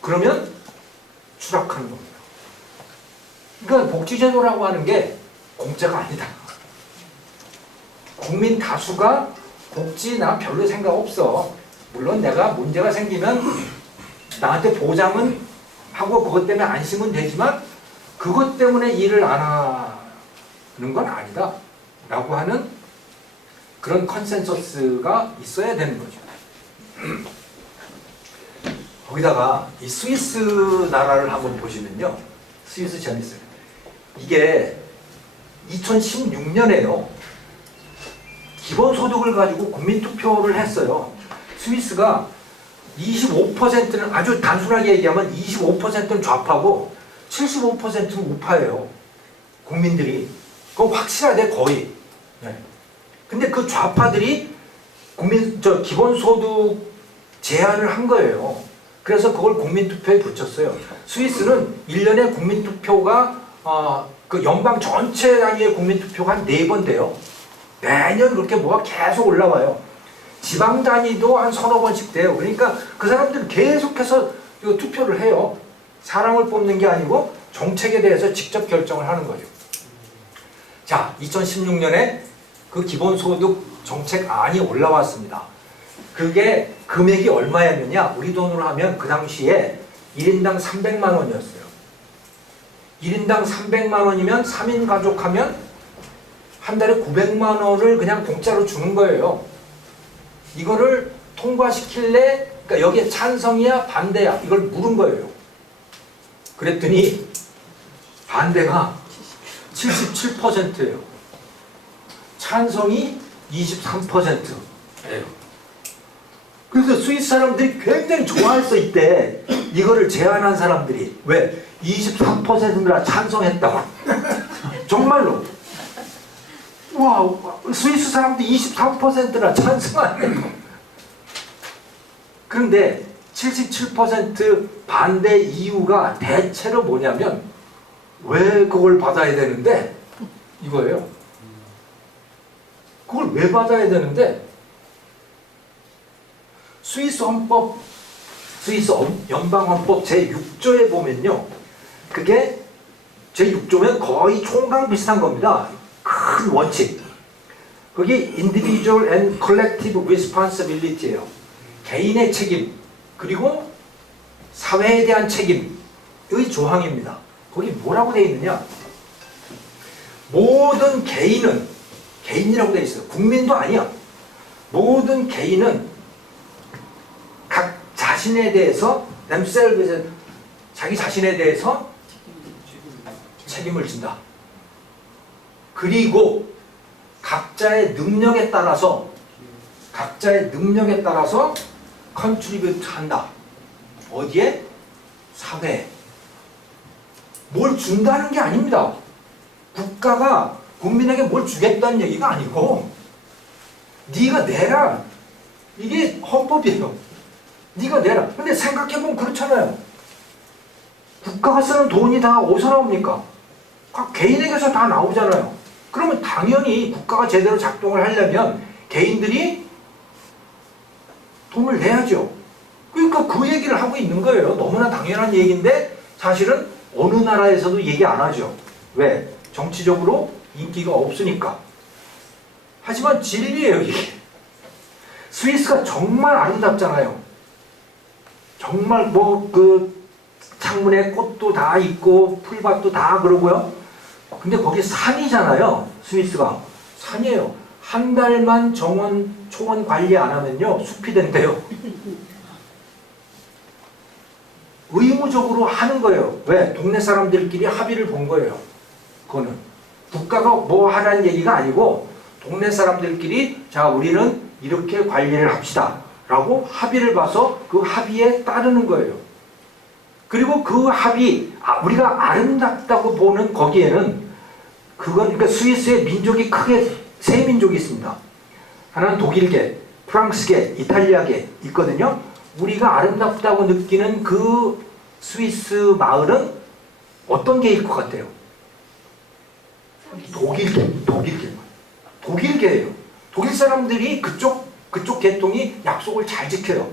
그러면 추락하는 겁니다. 그러니까 복지제도라고 하는 게 공짜가 아니다. 국민 다수가 복지 나 별로 생각 없어. 물론 내가 문제가 생기면 나한테 보장은 하고 그것 때문에 안심은 되지만 그것 때문에 일을 안 하는 건 아니다 라고 하는 그런 컨센서스가 있어야 되는 거죠. 거기다가 이 스위스 나라를 한번 보시면요, 스위스 재밌어요. 이게 2016년에요 기본소득을 가지고 국민투표를 했어요. 스위스가 25%는 아주 단순하게 얘기하면 25%는 좌파고 75%는 우파예요. 국민들이. 그건 확실하대 거의. 네. 근데 그 좌파들이 기본소득 제한을 한 거예요. 그래서 그걸 국민투표에 붙였어요. 스위스는 1년에 국민투표가 그 연방 전체 단위의 국민투표가 한 4번 돼요. 매년 그렇게 뭐가 계속 올라와요. 지방 단위도 한 서너 번씩 돼요. 그러니까 그 사람들은 계속해서 이거 투표를 해요. 사람을 뽑는 게 아니고 정책에 대해서 직접 결정을 하는 거죠. 자, 2016년에 그 기본소득 정책안이 올라왔습니다. 그게 금액이 얼마였느냐? 우리 돈으로 하면 그 당시에 1인당 300만 원이었어요. 1인당 300만 원이면 3인 가족하면 한 달에 900만 원을 그냥 공짜로 주는 거예요. 이거를 통과시킬래? 그러니까 여기에 찬성이야? 반대야? 이걸 물은 거예요. 그랬더니 반대가 77%예요. 찬성이 23%예요. 그래서 스위스 사람들이 굉장히 좋아했어 이때. 이거를 제안한 사람들이. 왜? 23%나 찬성했다고. 정말로. 와, 스위스 사람들이 23%나 찬성한다고. 그런데 77% 반대 이유가 대체로 뭐냐면 왜 그걸 받아야 되는데? 이거예요. 그걸 왜 받아야 되는데? 스위스 연방헌법 제6조에 보면요. 그게 제6조면 거의 총강 비슷한 겁니다. 큰 원칙. 거기 individual and collective responsibility예요. 개인의 책임 그리고 사회에 대한 책임의 조항입니다. 거기 뭐라고 되어 있느냐? 모든 개인은 개인이라고 되어 있어요. 국민도 아니야. 모든 개인은 각 자신에 대해서 themselves 자기 자신에 대해서 책임을 진다. 그리고 각자의 능력에 따라서 컨트리뷰트 한다. 어디에? 사회에. 뭘 준다는 게 아닙니다. 국가가 국민에게 뭘 주겠다는 얘기가 아니고 네가 내라. 이게 헌법이에요. 네가 내라. 근데 생각해보면 그렇잖아요. 국가가 쓰는 돈이 다 어디서 나옵니까? 각 개인에게서 다 나오잖아요. 그러면 당연히 국가가 제대로 작동을 하려면 개인들이 돈을 내야죠. 그러니까 그 얘기를 하고 있는 거예요. 너무나 당연한 얘기인데 사실은 어느 나라에서도 얘기 안 하죠. 왜? 정치적으로 인기가 없으니까. 하지만 진리예요, 이게. 스위스가 정말 아름답잖아요. 정말 창문에 꽃도 다 있고 풀밭도 다 그러고요. 근데 거기 산이잖아요. 스위스가 산이에요. 한 달만 정원 초원 관리 안 하면요 숲이 된대요. 의무적으로 하는 거예요. 왜? 동네 사람들끼리 합의를 본 거예요. 그거는 국가가 뭐 하라는 얘기가 아니고 동네 사람들끼리 자 우리는 이렇게 관리를 합시다 라고 합의를 봐서 그 합의에 따르는 거예요. 그리고 그 합의 우리가 아름답다고 보는 거기에는 그건 그러니까 스위스의 민족이 크게 세 민족이 있습니다. 하나는 독일계, 프랑스계, 이탈리아계 있거든요. 우리가 아름답다고 느끼는 그 스위스 마을은 어떤 게일 것 같아요? 독일계예요. 독일 사람들이 그쪽 계통이 약속을 잘 지켜요.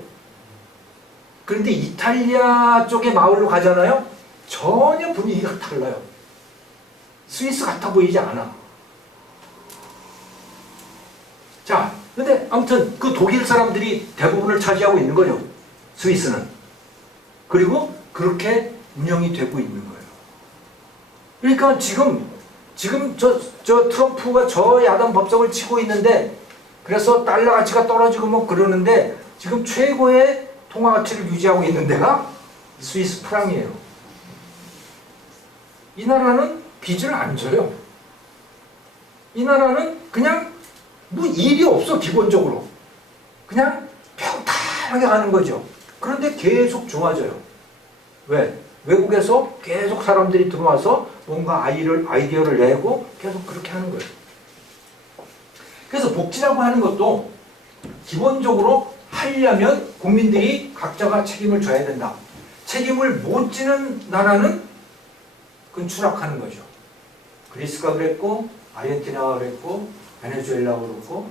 그런데 이탈리아 쪽의 마을로 가잖아요. 전혀 분위기가 달라요. 스위스 같아 보이지 않아. 자, 근데 아무튼 그 독일 사람들이 대부분을 차지하고 있는 거죠. 스위스는. 그리고 그렇게 운영이 되고 있는 거예요. 그러니까 지금 저 트럼프가 저 야당 법석을 치고 있는데 그래서 달러 가치가 떨어지고 뭐 그러는데 지금 최고의 통화 가치를 유지하고 있는 데가 스위스 프랑이에요. 이 나라는 빚을 안 져요. 이 나라는 그냥 뭐 일이 없어 기본적으로. 그냥 평탄하게 가는 거죠. 그런데 계속 좋아져요. 왜? 외국에서 계속 사람들이 들어와서 뭔가 아이디어를 내고 계속 그렇게 하는 거예요. 그래서 복지라고 하는 것도 기본적으로 하려면 국민들이 각자가 책임을 져야 된다. 책임을 못 지는 나라는 그건 추락하는 거죠. 그리스가 그랬고 아르헨티나가 그랬고 베네수엘라가 그렇고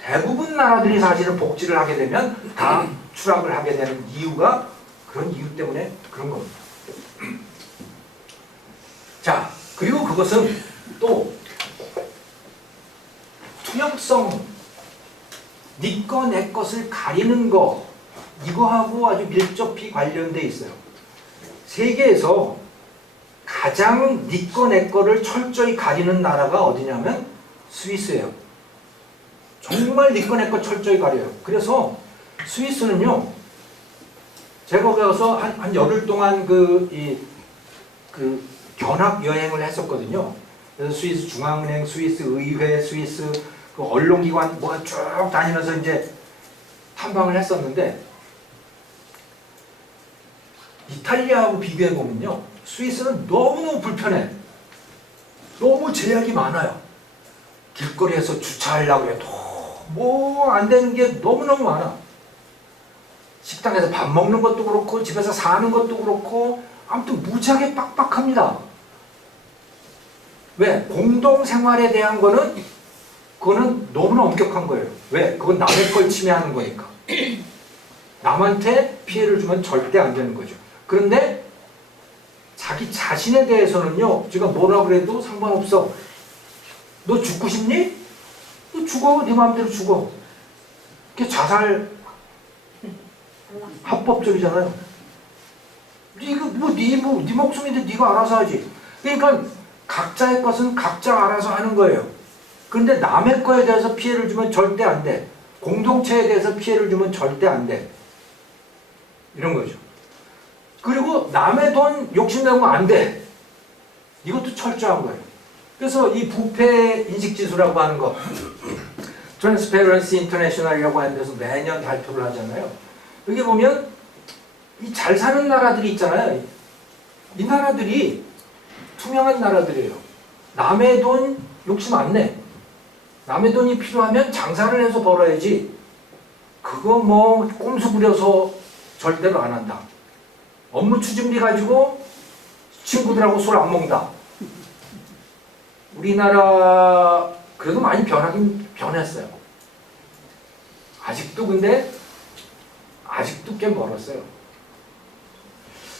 대부분 나라들이 사실은 복지를 하게 되면 다 추락을 하게 되는 이유가 그런 이유 때문에 그런 겁니다. 자, 그리고 그것은 또 투명성, 네 거 내 것을 가리는 거 이거하고 아주 밀접히 관련돼 있어요. 세계에서 가장 네 거 내 거를 철저히 가리는 나라가 어디냐면 스위스예요. 정말 네 거 내 거 철저히 가려요. 그래서 스위스는요, 제가 거기 가서 한 열흘 동안 그 견학 여행을 했었거든요. 그래서 스위스 중앙은행, 스위스 의회, 스위스 그 언론기관 뭐 쭉 다니면서 이제 탐방을 했었는데 이탈리아하고 비교해 보면요, 스위스는 너무너무 불편해. 너무 제약이 많아요. 길거리에서 주차하려고 해도 뭐 안 되는 게 너무너무 많아. 식당에서 밥 먹는 것도 그렇고 집에서 사는 것도 그렇고 아무튼 무지하게 빡빡합니다. 왜? 공동생활에 대한 거는 그거는 너무나 엄격한 거예요. 왜? 그건 남의 걸 침해하는 거니까. 남한테 피해를 주면 절대 안 되는 거죠. 그런데 자기 자신에 대해서는요, 제가 뭐라 그래도 상관없어. 너 죽고 싶니? 너 죽어. 네 마음대로 죽어. 그게 자살 합법적이잖아요. 네 목숨인데 네가 알아서 하지. 그러니까 각자의 것은 각자 알아서 하는 거예요. 그런데 남의 거에 대해서 피해를 주면 절대 안 돼. 공동체에 대해서 피해를 주면 절대 안 돼. 이런 거죠. 그리고 남의 돈 욕심내면 안 돼. 이것도 철저한 거예요. 그래서 이 부패 인식지수라고 하는 거, Transparency International이라고 하는 데서 매년 발표를 하잖아요. 여기 보면 이 잘 사는 나라들이 있잖아요. 이 나라들이 투명한 나라들이에요. 남의 돈 욕심 안 내. 남의 돈이 필요하면 장사를 해서 벌어야지. 그거 뭐 꼼수 부려서 절대로 안 한다. 업무 추진비 가지고 친구들하고 술 안 먹는다. 우리나라 그래도 많이 변하긴 변했어요. 아직도 근데 아직도 꽤 멀었어요.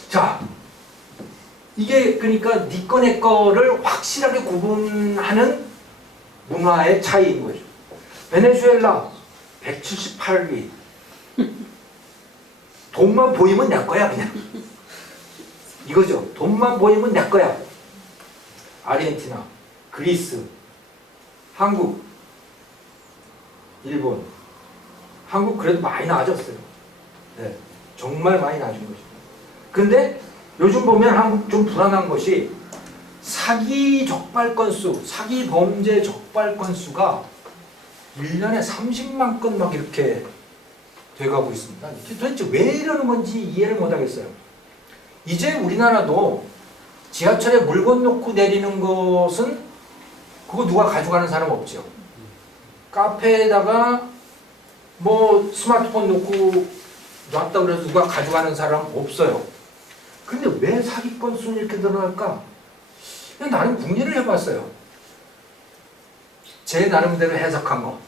자, 이게 그러니까 네 거 내 거를 확실하게 구분하는 문화의 차이인 거죠. 베네수엘라 178위. 돈만 보이면 내 거야 그냥. 이거죠. 돈만 보이면 내 거야. 아르헨티나, 그리스, 한국, 일본, 한국 그래도 많이 나아졌어요. 네, 정말 많이 나아진 거죠. 그런데 요즘 보면 한국 좀 불안한 것이 사기 적발 건수, 사기 범죄 적발 건수가 1년에 30만 건 막 이렇게 돼가고 있습니다. 도대체 왜 이러는 건지 이해를 못 하겠어요. 이제 우리나라도 지하철에 물건 놓고 내리는 것은 그거 누가 가져가는 사람 없죠. 카페에다가 뭐 스마트폰 놓고 놨다 그래서 누가 가져가는 사람 없어요. 근데 왜 사기 건수는 이렇게 늘어날까? 나름 궁리를 해봤어요. 제 나름대로 해석한 거.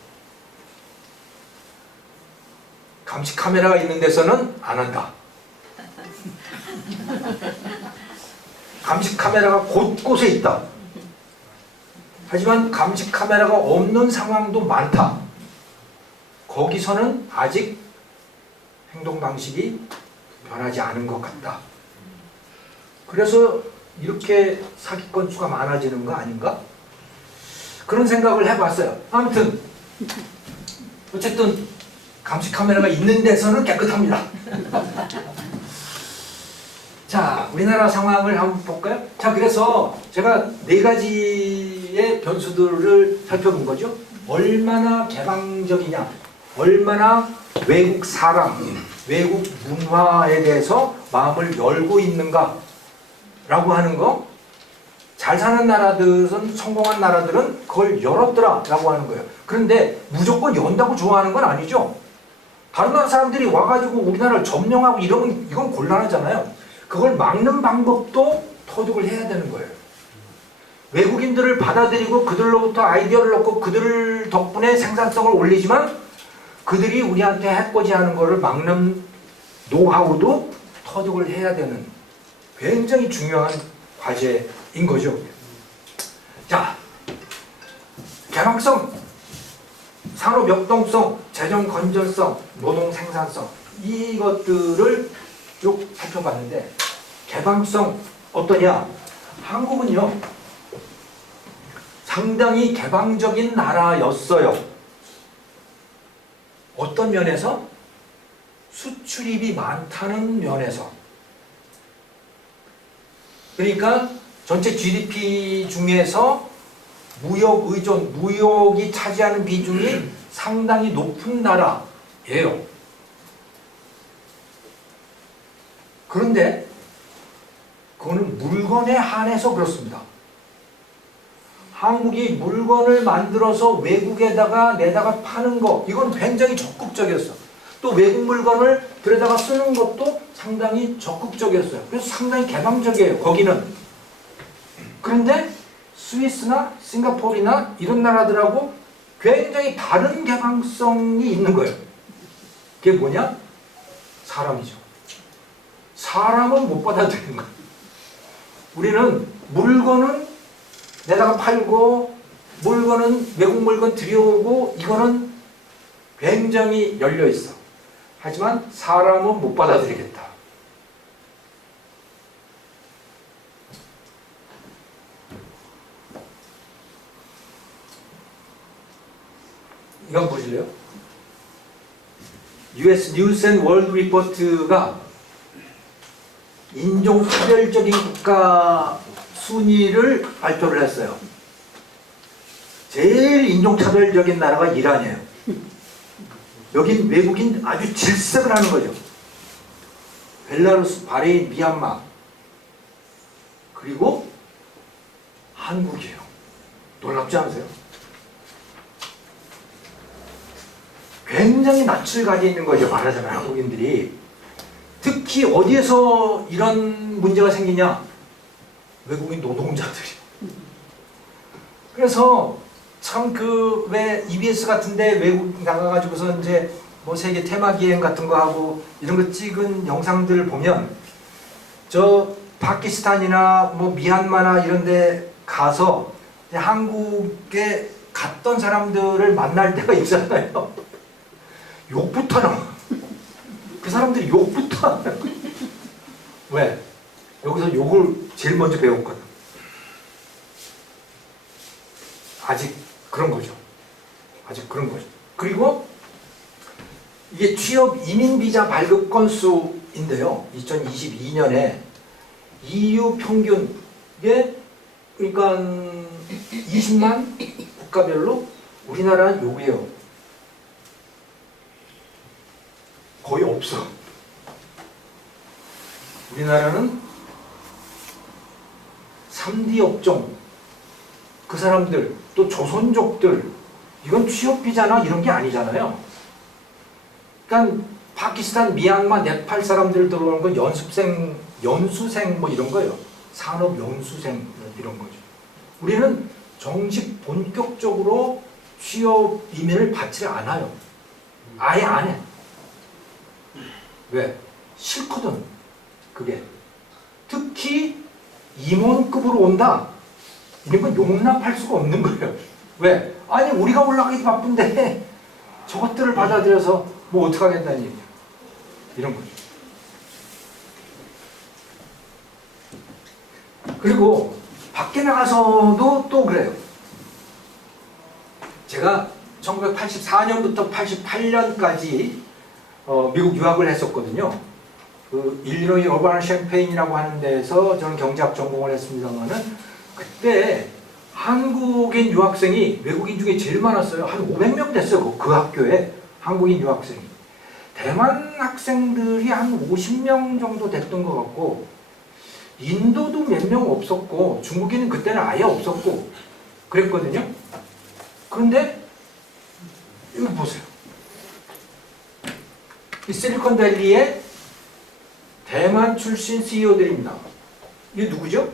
감시 카메라가 있는 데서는 안 한다. 감시 카메라가 곳곳에 있다. 하지만 감시 카메라가 없는 상황도 많다. 거기서는 아직 행동 방식이 변하지 않은 것 같다. 그래서 이렇게 사기 건수가 많아지는 거 아닌가? 그런 생각을 해봤어요. 아무튼 어쨌든 감시 카메라가 있는 데서는 깨끗합니다. 자, 우리나라 상황을 한번 볼까요? 자, 그래서 제가 4가지의 변수들을 살펴본 거죠. 얼마나 개방적이냐, 얼마나 외국 사람, 외국 문화에 대해서 마음을 열고 있는가 라고 하는 거. 잘 사는 나라들은, 성공한 나라들은 그걸 열었더라 라고 하는 거예요. 그런데 무조건 연다고 좋아하는 건 아니죠. 다른 나라 사람들이 와가지고 우리나라를 점령하고 이러면 이건 곤란하잖아요. 그걸 막는 방법도 터득을 해야 되는 거예요. 외국인들을 받아들이고 그들로부터 아이디어를 얻고 그들 덕분에 생산성을 올리지만 그들이 우리한테 해코지하는 것을 막는 노하우도 터득을 해야 되는 굉장히 중요한 과제인 거죠. 자, 개방성, 산업 역동성, 재정 건전성, 노동 생산성, 이것들을 쭉 살펴봤는데, 개방성 어떠냐? 한국은요 상당히 개방적인 나라였어요. 어떤 면에서? 수출입이 많다는 면에서. 그러니까 전체 GDP 중에서 무역 의존, 무역이 차지하는 비중이 상당히 높은 나라예요. 그런데 그거는 물건에 한해서 그렇습니다. 한국이 물건을 만들어서 외국에다가 내다가 파는 거, 이건 굉장히 적극적이었어. 또 외국 물건을 들여다가 쓰는 것도 상당히 적극적이었어요. 그래서 상당히 개방적이에요, 거기는. 그런데 스위스나 싱가포르나 이런 나라들하고 굉장히 다른 개방성이 있는 거예요. 그게 뭐냐? 사람이죠. 사람은 못 받아들이는 거예요. 우리는 물건은 내다가 팔고, 물건은 외국 물건 들여오고, 이거는 굉장히 열려 있어. 하지만 사람은 못 받아들이겠다. 이거 한번 보실래요? US 뉴스 앤 월드 리포트가 인종차별적인 국가 순위를 발표를 했어요. 제일 인종차별적인 나라가 이란이에요. 여긴 외국인 아주 질색을 하는 거죠. 벨라루스, 바레인, 미얀마, 그리고 한국이에요. 놀랍지 않으세요? 굉장히 낯을 가지고 있는 거죠. 말하자면 한국인들이. 특히 어디에서 이런 문제가 생기냐? 외국인 노동자들이. 그래서 참 왜 EBS 같은데 외국 나가가지고서 이제 뭐 세계 테마 기행 같은 거 하고 이런 거 찍은 영상들을 보면 저 파키스탄이나 뭐 미얀마나 이런 데 가서 한국에 갔던 사람들을 만날 때가 있잖아요. 욕부터 나와. 그 사람들이 욕부터 하는 거야. 왜? 여기서 욕을 제일 먼저 배웠거든. 아직 그런 거죠. 아직 그런 거죠. 그리고 이게 취업 이민 비자 발급 건수인데요. 2022년에 EU 평균에 그러니까 20만 국가별로 우리나라는 요게요. 거의 없어. 우리나라는 3D 업종 그 사람들 또 조선족들 이건 취업 비자나 이런 게 아니잖아요. 그러니까 파키스탄, 미얀마, 네팔 사람들 들어오는 건 연수생 뭐 이런 거예요. 산업 연수생 이런 거죠. 우리는 정식 본격적으로 취업 이민을 받지 않아요. 아예 안 해. 왜? 싫거든. 그게. 특히 임원급으로 온다. 이런 건 용납할 수가 없는 거예요. 왜? 아니 우리가 올라가기 바쁜데 저것들을 받아들여서 뭐 어떡하겠다는 얘기야. 이런 거죠. 그리고 밖에 나가서도 또 그래요. 제가 1984년부터 88년까지 미국 유학을 했었거든요. 그 일리노이 어바나 캠페인이라고 하는 데서 저는 경제학 전공을 했습니다만은 그때 한국인 유학생이 외국인 중에 제일 많았어요. 한 500명 됐어요. 그 학교에 한국인 유학생이. 대만 학생들이 한 50명 정도 됐던 것 같고 인도도 몇 명 없었고 중국인은 그때는 아예 없었고 그랬거든요. 그런데 여기 보세요. 이 실리콘밸리의 대만 출신 CEO들입니다. 이게 누구죠?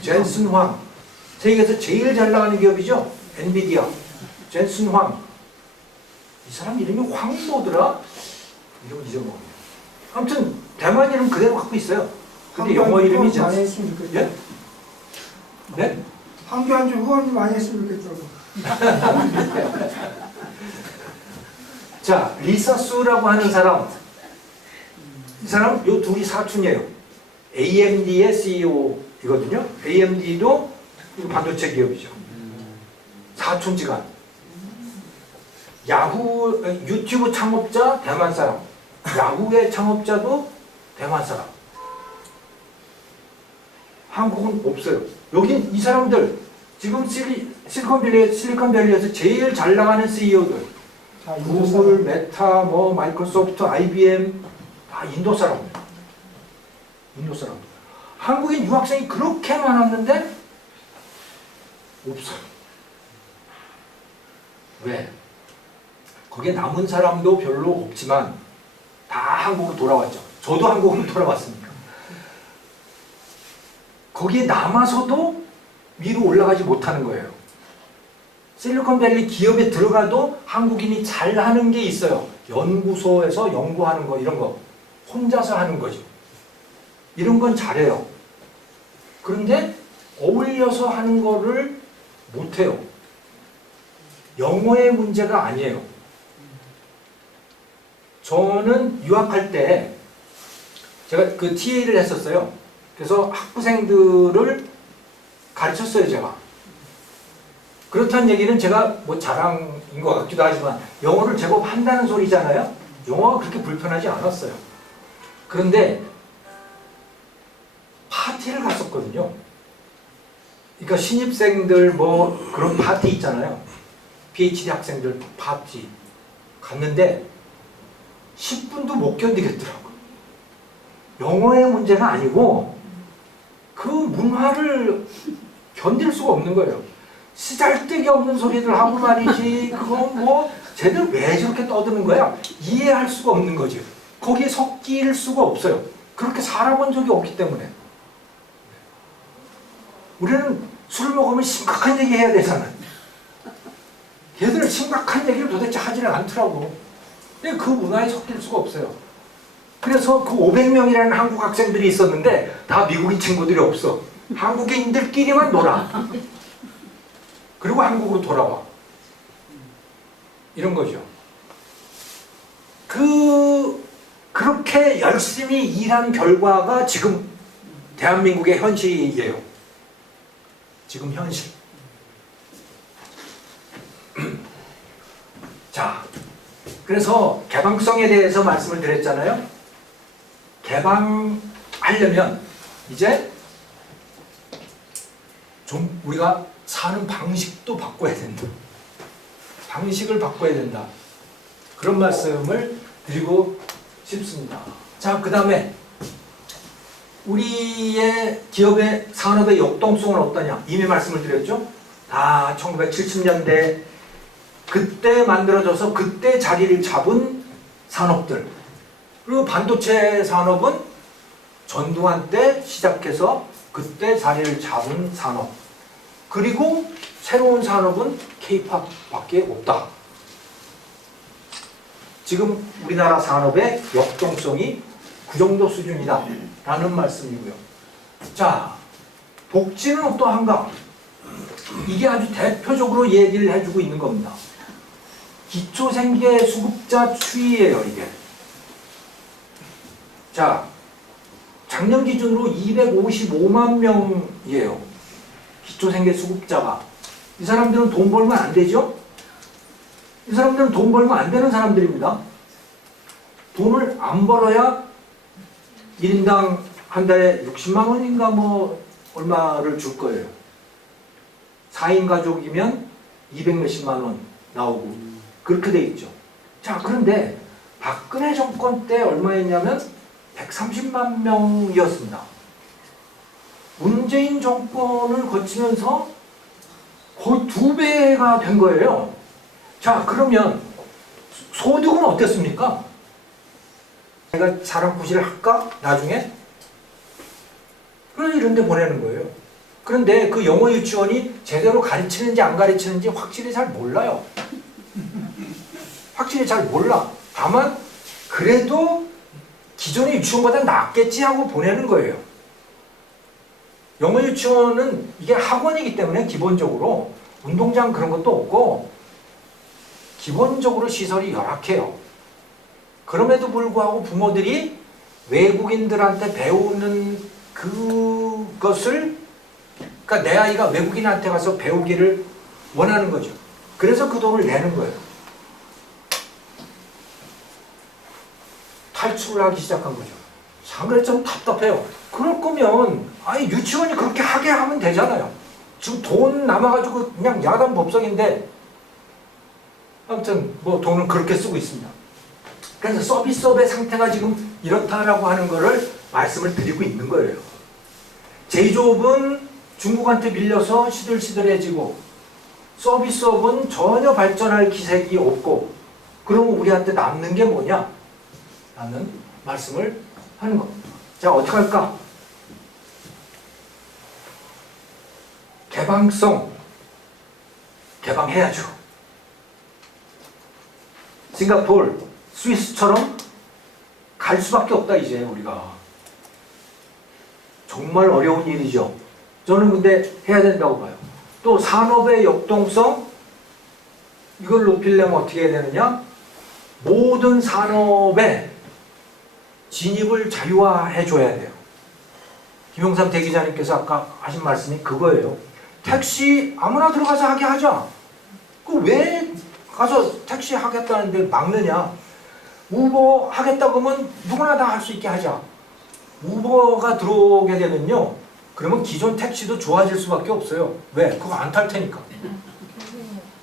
젠슨 황. 세계에서 제일 잘 나가는 기업이죠. 엔비디아. 젠슨 황. 이 사람 이름이 황 뭐더라? 이름 잊어먹어요. 아무튼 대만 이름 그대로 갖고 있어요. 근데 영어 이름이 많이 했으면 좋겠다. 예? 네? 황교안 좀 후원 많이 했으면 좋겠다고. 자, 리사 수라고 하는 사람. 이 사람 요 둘이 사촌이에요. AMD의 CEO이거든요. AMD도 반도체 기업이죠. 사촌지간. 야후 유튜브 창업자 대만 사람. 야후의 창업자도 대만 사람. 한국은 없어요. 여긴 이 사람들 지금 실리콘밸리에서 제일 잘 나가는 CEO들. 구글, 메타, 뭐 마이크로소프트, IBM 다 인도 사람들. 인도 사람. 한국인 유학생이 그렇게 많았는데 없어요. 왜? 거기에 남은 사람도 별로 없지만 다 한국으로 돌아왔죠. 저도 한국으로 돌아왔습니다. 거기에 남아서도 위로 올라가지 못하는 거예요. 실리콘밸리 기업에 들어가도 한국인이 잘하는 게 있어요. 연구소에서 연구하는 거 이런 거 혼자서 하는 거죠. 이런 건 잘해요. 그런데 어울려서 하는 거를 못해요. 영어의 문제가 아니에요. 저는 유학할 때 제가 그 TA를 했었어요. 그래서 학부생들을 가르쳤어요, 제가. 그렇다는 얘기는 제가 뭐 자랑인 것 같기도 하지만 영어를 제법 한다는 소리잖아요. 영어가 그렇게 불편하지 않았어요. 그런데 파티를 갔었거든요. 그러니까 신입생들 뭐 그런 파티 있잖아요. PhD 학생들 파티 갔는데 10분도 못 견디겠더라고요. 영어의 문제가 아니고 그 문화를 견딜 수가 없는 거예요. 쓰잘데기 없는 소리들 하고 말이지. 그건 뭐 쟤들 왜 저렇게 떠드는 거야? 이해할 수가 없는 거죠. 거기에 섞일 수가 없어요. 그렇게 살아본 적이 없기 때문에. 우리는 술을 먹으면 심각한 얘기 해야 되잖아요. 걔들은 심각한 얘기를 도대체 하지는 않더라고. 근데 그 문화에 섞일 수가 없어요. 그래서 그 500명이라는 한국 학생들이 있었는데 다 미국인 친구들이 없어. 한국인들끼리만 놀아. 그리고 한국으로 돌아와. 이런 거죠. 그렇게 열심히 일한 결과가 지금 대한민국의 현실이에요. 지금 현실. 자, 그래서 개방성에 대해서 말씀을 드렸잖아요. 개방하려면 이제 좀 우리가 사는 방식도 바꿔야 된다. 방식을 바꿔야 된다. 그런 말씀을 드리고 싶습니다. 자, 그 다음에 우리의 기업의 산업의 역동성은 어떠냐? 이미 말씀을 드렸죠. 다 1970년대 그때 만들어져서 그때 자리를 잡은 산업들. 그리고 반도체 산업은 전두환 때 시작해서 그때 자리를 잡은 산업. 그리고 새로운 산업은 K-팝밖에 없다. 지금 우리나라 산업의 역동성이 그 정도 수준이다 라는 말씀이고요. 자, 복지는 어떠한가? 이게 아주 대표적으로 얘기를 해주고 있는 겁니다. 기초생계 수급자 추이예요, 이게. 자, 작년 기준으로 255만 명이에요. 기초생계 수급자가. 이 사람들은 돈 벌면 안 되죠? 이 사람들은 돈 벌면 안 되는 사람들입니다. 돈을 안 벌어야 1인당 한 달에 60만 원인가 뭐 얼마를 줄 거예요. 4인 가족이면 200 몇십만 원 나오고 그렇게 돼 있죠. 자, 그런데 박근혜 정권 때 얼마였냐면 130만 명이었습니다. 문재인 정권을 거치면서 거의 2배가 된 거예요. 자, 그러면 소득은 어땠습니까? 내가 사람구실을 할까? 나중에? 그래서 이런 데 보내는 거예요. 그런데 그 영어 유치원이 제대로 가르치는지 안 가르치는지 확실히 잘 몰라요. 확실히 잘 몰라. 다만 그래도 기존의 유치원보다 낫겠지 하고 보내는 거예요. 영어 유치원은 이게 학원이기 때문에 기본적으로 운동장 그런 것도 없고 기본적으로 시설이 열악해요. 그럼에도 불구하고 부모들이 외국인들한테 배우는 그것을, 그러니까 내 아이가 외국인한테 가서 배우기를 원하는 거죠. 그래서 그 돈을 내는 거예요. 탈출을 하기 시작한 거죠. 참, 그래 좀 답답해요. 그럴 거면 아니 유치원이 그렇게 하게 하면 되잖아요. 지금 돈 남아가지고 그냥 야단 법석인데 아무튼 뭐 돈은 그렇게 쓰고 있습니다. 그래서 서비스업의 상태가 지금 이렇다라고 하는 거를 말씀을 드리고 있는 거예요. 제조업은 중국한테 밀려서 시들시들해지고 서비스업은 전혀 발전할 기색이 없고 그러면 우리한테 남는 게 뭐냐? 라는 말씀을 하는 겁니다. 자, 어떻게 할까? 개방성, 개방해야죠. 싱가포르, 스위스처럼 갈 수밖에 없다, 이제 우리가. 정말 어려운 일이죠. 저는 근데 해야 된다고 봐요. 또 산업의 역동성, 이걸 높이려면 어떻게 해야 되느냐? 모든 산업에 진입을 자유화해 줘야 돼요. 김용삼 대기자님께서 아까 하신 말씀이 그거예요. 택시 아무나 들어가서 하게 하자. 그 왜 가서 택시 하겠다는데 막느냐? 우버 하겠다고 하면 누구나 다 할 수 있게 하자. 우버가 들어오게 되면요, 그러면 기존 택시도 좋아질 수밖에 없어요. 왜? 그거 안 탈 테니까.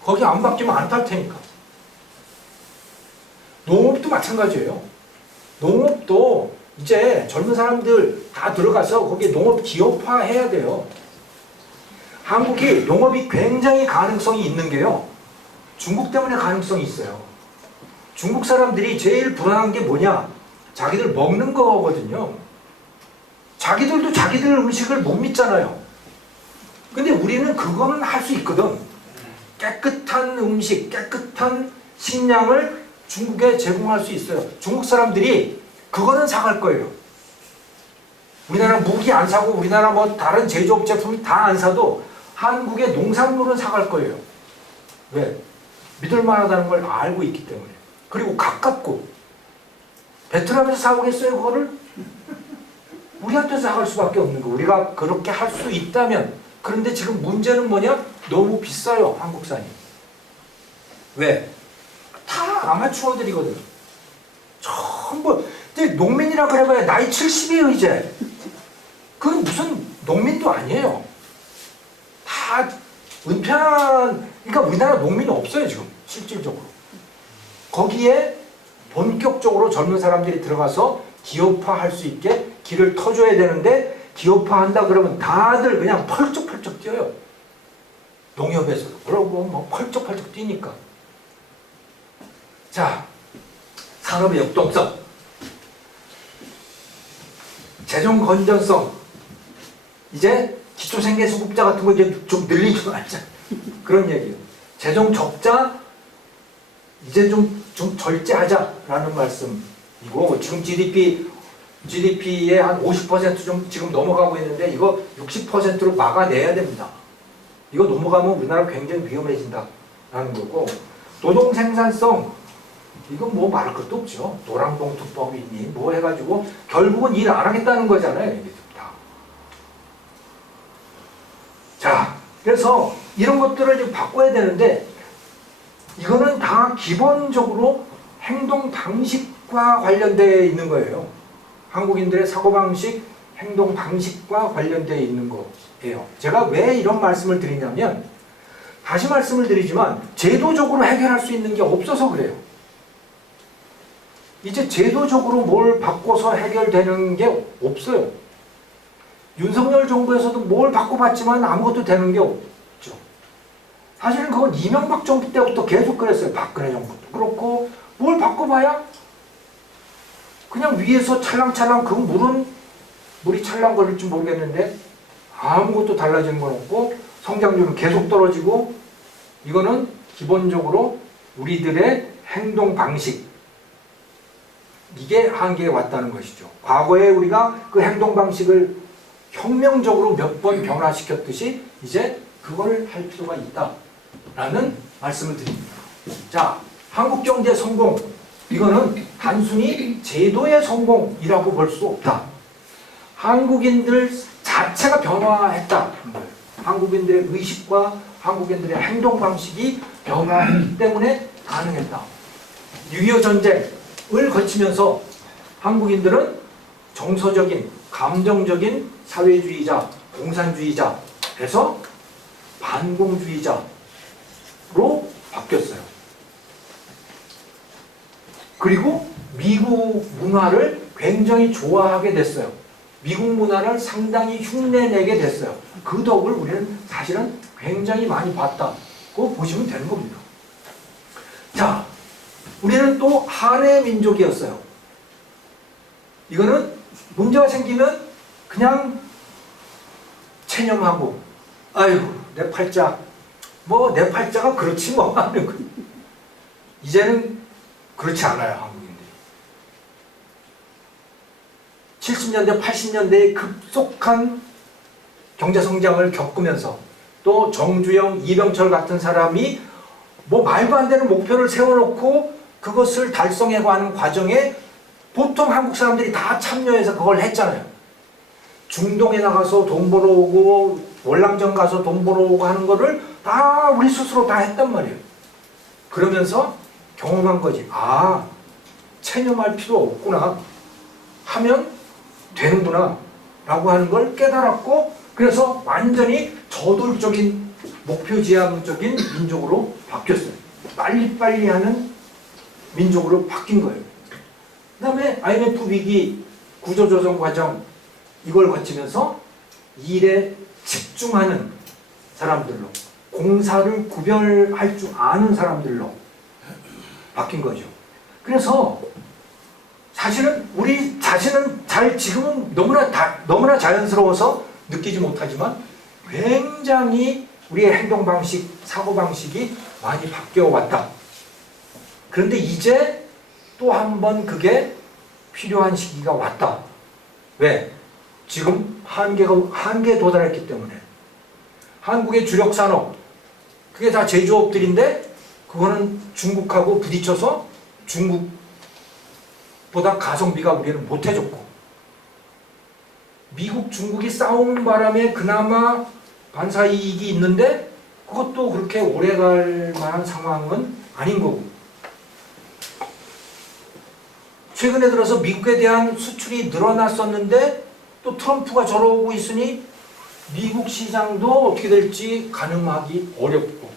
거기 안 바뀌면 안 탈 테니까. 농업도 마찬가지예요. 농업도 이제 젊은 사람들 다 들어가서 거기에 농업 기업화 해야 돼요. 한국이 농업이 굉장히 가능성이 있는 게요, 중국 때문에 가능성이 있어요. 중국 사람들이 제일 불안한 게 뭐냐? 자기들 먹는 거거든요. 자기들도 자기들 음식을 못 믿잖아요. 근데 우리는 그거는 할 수 있거든. 깨끗한 음식, 깨끗한 식량을 중국에 제공할 수 있어요. 중국 사람들이 그거는 사갈 거예요. 우리나라 무기 안 사고 우리나라 뭐 다른 제조업 제품 다 안 사도 한국의 농산물은 사갈 거예요. 왜? 믿을 만하다는 걸 알고 있기 때문에. 그리고 가깝고. 베트남에서 사오겠어요, 그거를? 우리한테 사갈 수밖에 없는 거. 우리가 그렇게 할 수 있다면. 그런데 지금 문제는 뭐냐? 너무 비싸요, 한국산이. 왜? 다 아마추어들이거든. 전부 근데 농민이라 그래봐야 나이 70이에요 이제. 그건 무슨 농민도 아니에요. 다 은퇴한, 그러니까 우리나라 농민은 없어요 지금 실질적으로. 거기에 본격적으로 젊은 사람들이 들어가서 기업화할 수 있게 길을 터줘야 되는데, 기업화한다 그러면 다들 그냥 펄쩍펄쩍 뛰어요. 농협에서도 그러고 뭐 펄쩍펄쩍 뛰니까. 자, 산업의 역동성, 재정 건전성, 이제 기초생계수급자 같은 거 이제 좀 늘리지 말자 그런 얘기예요. 재정 적자 이제 좀 절제하자라는 말씀이고, 지금 GDP의 한 50% 좀 지금 넘어가고 있는데 이거 60%로 막아내야 됩니다. 이거 넘어가면 우리나라 굉장히 위험해진다라는 거고, 노동 생산성 이건 뭐 말할 것도 없죠. 노란봉투법이니 뭐 해가지고 결국은 일 안 하겠다는 거잖아요. 이게 다. 자, 그래서 이런 것들을 좀 바꿔야 되는데, 이거는 다 기본적으로 행동 방식과 관련되어 있는 거예요. 한국인들의 사고방식, 행동 방식과 관련되어 있는 거예요. 제가 왜 이런 말씀을 드리냐면, 다시 말씀을 드리지만 제도적으로 해결할 수 있는 게 없어서 그래요. 이제 제도적으로 뭘 바꿔서 해결되는 게 없어요. 윤석열 정부에서도 뭘 바꿔봤지만 아무것도 되는 게 없죠. 사실은 그건 이명박 정부 때부터 계속 그랬어요. 박근혜 정부도 그렇고, 뭘 바꿔봐야 그냥 위에서 찰랑찰랑 그 물이 찰랑거릴지 모르겠는데 아무것도 달라지는 건 없고, 성장률은 계속 떨어지고, 이거는 기본적으로 우리들의 행동 방식, 이게 한계에 왔다는 것이죠. 과거에 우리가 그 행동 방식을 혁명적으로 몇 번 변화시켰듯이 이제 그걸 할 필요가 있다라는 말씀을 드립니다. 자, 한국 경제 성공, 이거는 단순히 제도의 성공이라고 볼 수 없다. 한국인들 자체가 변화했다. 한국인들의 의식과 한국인들의 행동 방식이 변화했기 때문에 가능했다. 6.25 전쟁을 거치면서 한국인들은 정서적인, 감정적인 사회주의자, 공산주의자에서 반공주의자로 바뀌었어요. 그리고 미국 문화를 굉장히 좋아하게 됐어요. 미국 문화를 상당히 흉내내게 됐어요. 그 덕을 우리는 사실은 굉장히 많이 봤다고 보시면 되는 겁니다. 자, 우리는 또 한해 민족이었어요. 이거는 문제가 생기면 그냥 체념하고, 아이고 내 팔자, 뭐 내 팔자가 그렇지 뭐 하는 거. 이제는 그렇지 않아요. 한국인들이 70년대 80년대에 급속한 경제성장을 겪으면서, 또 정주영, 이병철 같은 사람이 뭐 말도 안 되는 목표를 세워놓고 그것을 달성해가는 과정에 보통 한국 사람들이 다 참여해서 그걸 했잖아요. 중동에 나가서 돈 벌어오고 월남전 가서 돈 벌어오고 하는 거를 다 우리 스스로 다 했단 말이에요. 그러면서 경험한 거지. 아, 체념할 필요 없구나, 하면 되는구나 라고 하는 걸 깨달았고, 그래서 완전히 저돌적인 목표지향적인 민족으로 바뀌었어요. 빨리빨리 하는 민족으로 바뀐 거예요. 그 다음에 IMF 위기, 구조조정 과정, 이걸 거치면서 일에 집중하는 사람들로, 공사를 구별할 줄 아는 사람들로 바뀐 거죠. 그래서 사실은 우리 자신은 지금은 너무나 자연스러워서 느끼지 못하지만 굉장히 우리의 행동 방식, 사고 방식이 많이 바뀌어 왔다. 그런데 이제 또 한 번 그게 필요한 시기가 왔다. 왜? 지금 한계에 도달했기 때문에. 한국의 주력 산업, 그게 다 제조업들인데, 그거는 중국하고 부딪혀서 중국보다 가성비가 우리는 못해줬고, 미국, 중국이 싸우는 바람에 그나마 반사이익이 있는데 그것도 그렇게 오래갈 만한 상황은 아닌 거고, 최근에 들어서 미국에 대한 수출이 늘어났었는데 또 트럼프가 저러고 있으니 미국 시장도 어떻게 될지 가늠하기 어렵고,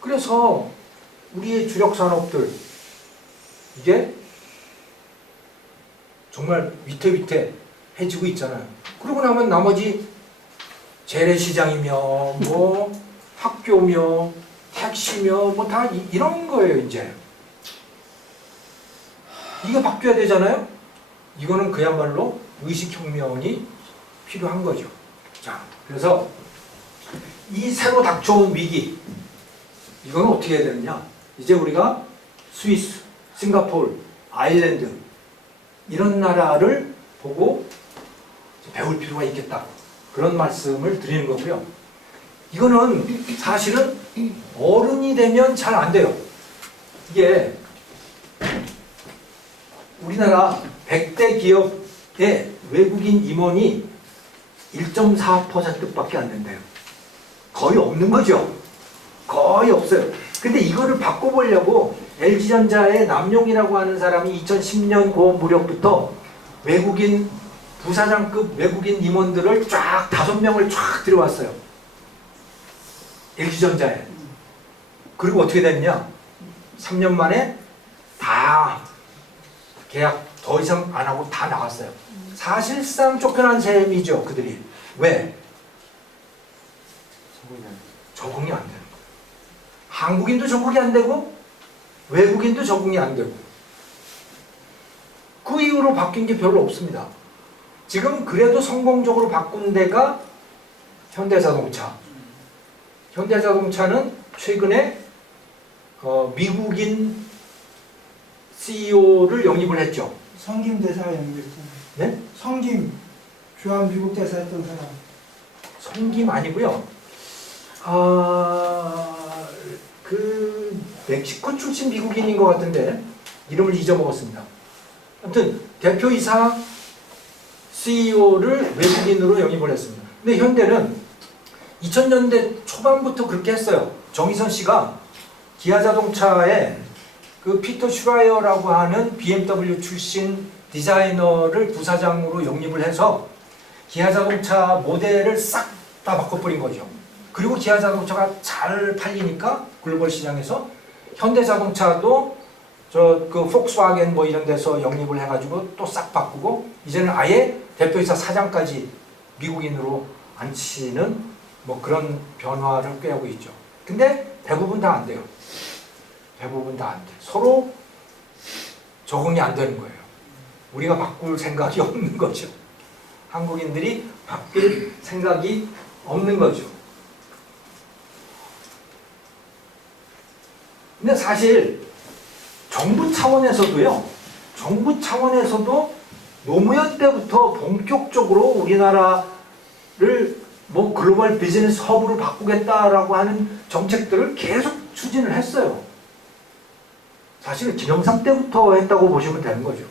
그래서 우리의 주력 산업들 이게 정말 위태위태해지고 있잖아요. 그러고 나면 나머지 재래시장이며 뭐 학교며 택시며 뭐 다 이런 거예요. 이제 이게 바뀌어야 되잖아요. 이거는 그야말로 의식혁명이 필요한 거죠. 자, 그래서 이 새로 닥쳐온 위기, 이건 어떻게 해야 되느냐? 이제 우리가 스위스, 싱가포르, 아일랜드 이런 나라를 보고 배울 필요가 있겠다, 그런 말씀을 드리는 거고요. 이거는 사실은 어른이 되면 잘 안 돼요. 이게 우리나라 100대 기업의 외국인 임원이 1.4%밖에 안 된대요. 거의 없는 거죠. 거의 없어요. 근데 이거를 바꿔보려고 LG전자의 남용이라고 하는 사람이 2010년 그 무렵부터 외국인 부사장급 외국인 임원들을 쫙 5명을 쫙 들여왔어요. LG전자에. 그리고 어떻게 됐냐? 3년 만에 다 계약 더 이상 안 하고 다 나갔어요. 사실상 쫓겨난 셈이죠, 그들이. 왜? 적응이 안 되는 거예요. 한국인도 적응이 안 되고 외국인도 적응이 안 되고, 그 이후로 바뀐 게 별로 없습니다. 지금 그래도 성공적으로 바꾼 데가 현대자동차. 현대자동차는 최근에 미국인 CEO를 영입을 했죠. 성김 대사 연결했잖아요. 네? 성김 주한 미국 대사 했던 사람. 성김 아니고요. 그 멕시코 출신 미국인인 것 같은데 이름을 잊어먹었습니다. 아무튼 대표이사 CEO를 외국인으로 영입을 했습니다. 근데 현대는 2000년대 초반부터 그렇게 했어요. 정의선 씨가 기아자동차에 그 피터 슈라이어라고 하는 BMW 출신 디자이너를 부사장으로 영입을 해서 기아자동차 모델을 싹 다 바꿔버린 거죠. 그리고 기아자동차가 잘 팔리니까 글로벌 시장에서 현대자동차도 저 그 폭스와겐 뭐 이런 데서 영입을 해가지고 또 싹 바꾸고, 이제는 아예 대표이사 사장까지 미국인으로 앉히는 뭐 그런 변화를 꾀하고 있죠. 근데 대부분 다 안 돼요. 대부분 다 안 돼. 서로 적응이 안 되는 거예요. 우리가 바꿀 생각이 없는 거죠. 한국인들이 바뀔 생각이 없는 거죠. 근데 사실 정부 차원에서도요, 정부 차원에서도 노무현 때부터 본격적으로 우리나라를 뭐 글로벌 비즈니스 허브로 바꾸겠다라고 하는 정책들을 계속 추진을 했어요. 사실 김영삼 때부터 했다고 보시면 되는 거죠.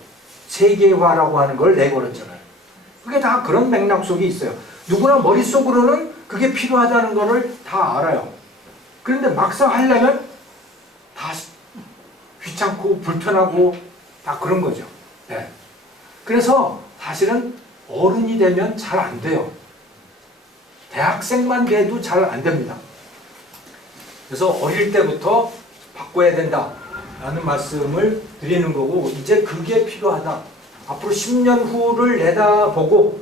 세계화라고 하는 걸 내걸었잖아요. 그게 다 그런 맥락 속에 있어요. 누구나 머릿속으로는 그게 필요하다는 거를 다 알아요. 그런데 막상 하려면 다 귀찮고 불편하고 다 그런 거죠. 네. 그래서 사실은 어른이 되면 잘 안 돼요. 대학생만 돼도 잘 안 됩니다. 그래서 어릴 때부터 바꿔야 된다라는 말씀을 드리는 거고, 이제 그게 필요하다. 앞으로 10년 후를 내다보고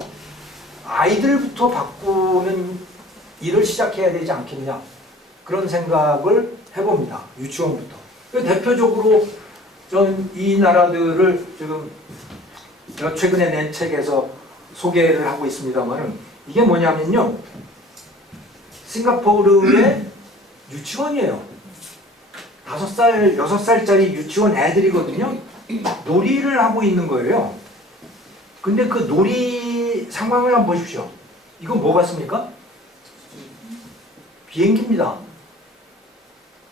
아이들부터 바꾸는 일을 시작해야 되지 않겠냐, 그런 생각을 해봅니다. 유치원부터. 대표적으로 전 이 나라들을 지금 제가 최근에 낸 책에서 소개를 하고 있습니다만은, 이게 뭐냐면요, 싱가포르의 유치원이에요. 5살, 6살짜리 유치원 애들이거든요. 놀이를 하고 있는 거예요. 근데 그 놀이 상황을 한번 보십시오. 이건 뭐 같습니까? 비행기입니다.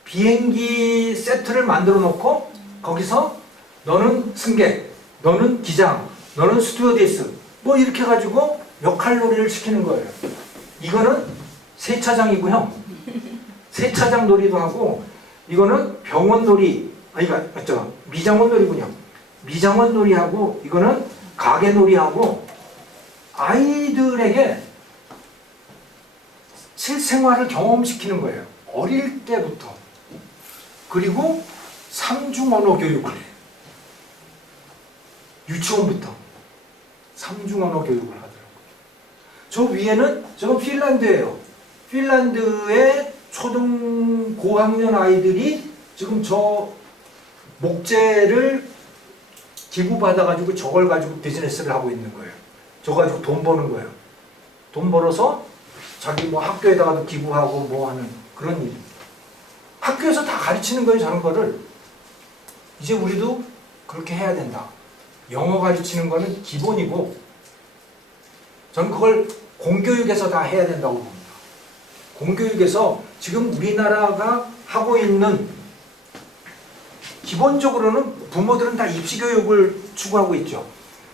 비행기 세트를 만들어 놓고 거기서 너는 승객, 너는 기장, 너는 스튜어디스 뭐 이렇게 해가지고 역할 놀이를 시키는 거예요. 이거는 세차장이고요. 세차장 놀이도 하고, 이거는 병원 놀이, 아니, 맞죠? 미장원 놀이군요. 미장원 놀이하고 이거는 가게 놀이하고 아이들에게 실생활을 경험시키는 거예요. 어릴 때부터. 그리고 삼중 언어 교육을 해요. 유치원부터 삼중 언어 교육을 하더라고요. 저 위에는 저건 핀란드예요. 핀란드의 초등 고학년 아이들이 지금 저 목재를 기부받아가지고 저걸 가지고 비즈니스를 하고 있는 거예요. 저거 가지고 돈 버는 거예요. 돈 벌어서 자기 뭐 학교에다가도 기부하고 뭐 하는 그런 일. 학교에서 다 가르치는 거예요, 저런 거를. 이제 우리도 그렇게 해야 된다. 영어 가르치는 거는 기본이고, 저는 그걸 공교육에서 다 해야 된다고 봅니다. 공교육에서 지금 우리나라가 하고 있는, 기본적으로는 부모들은 다 입시교육을 추구하고 있죠.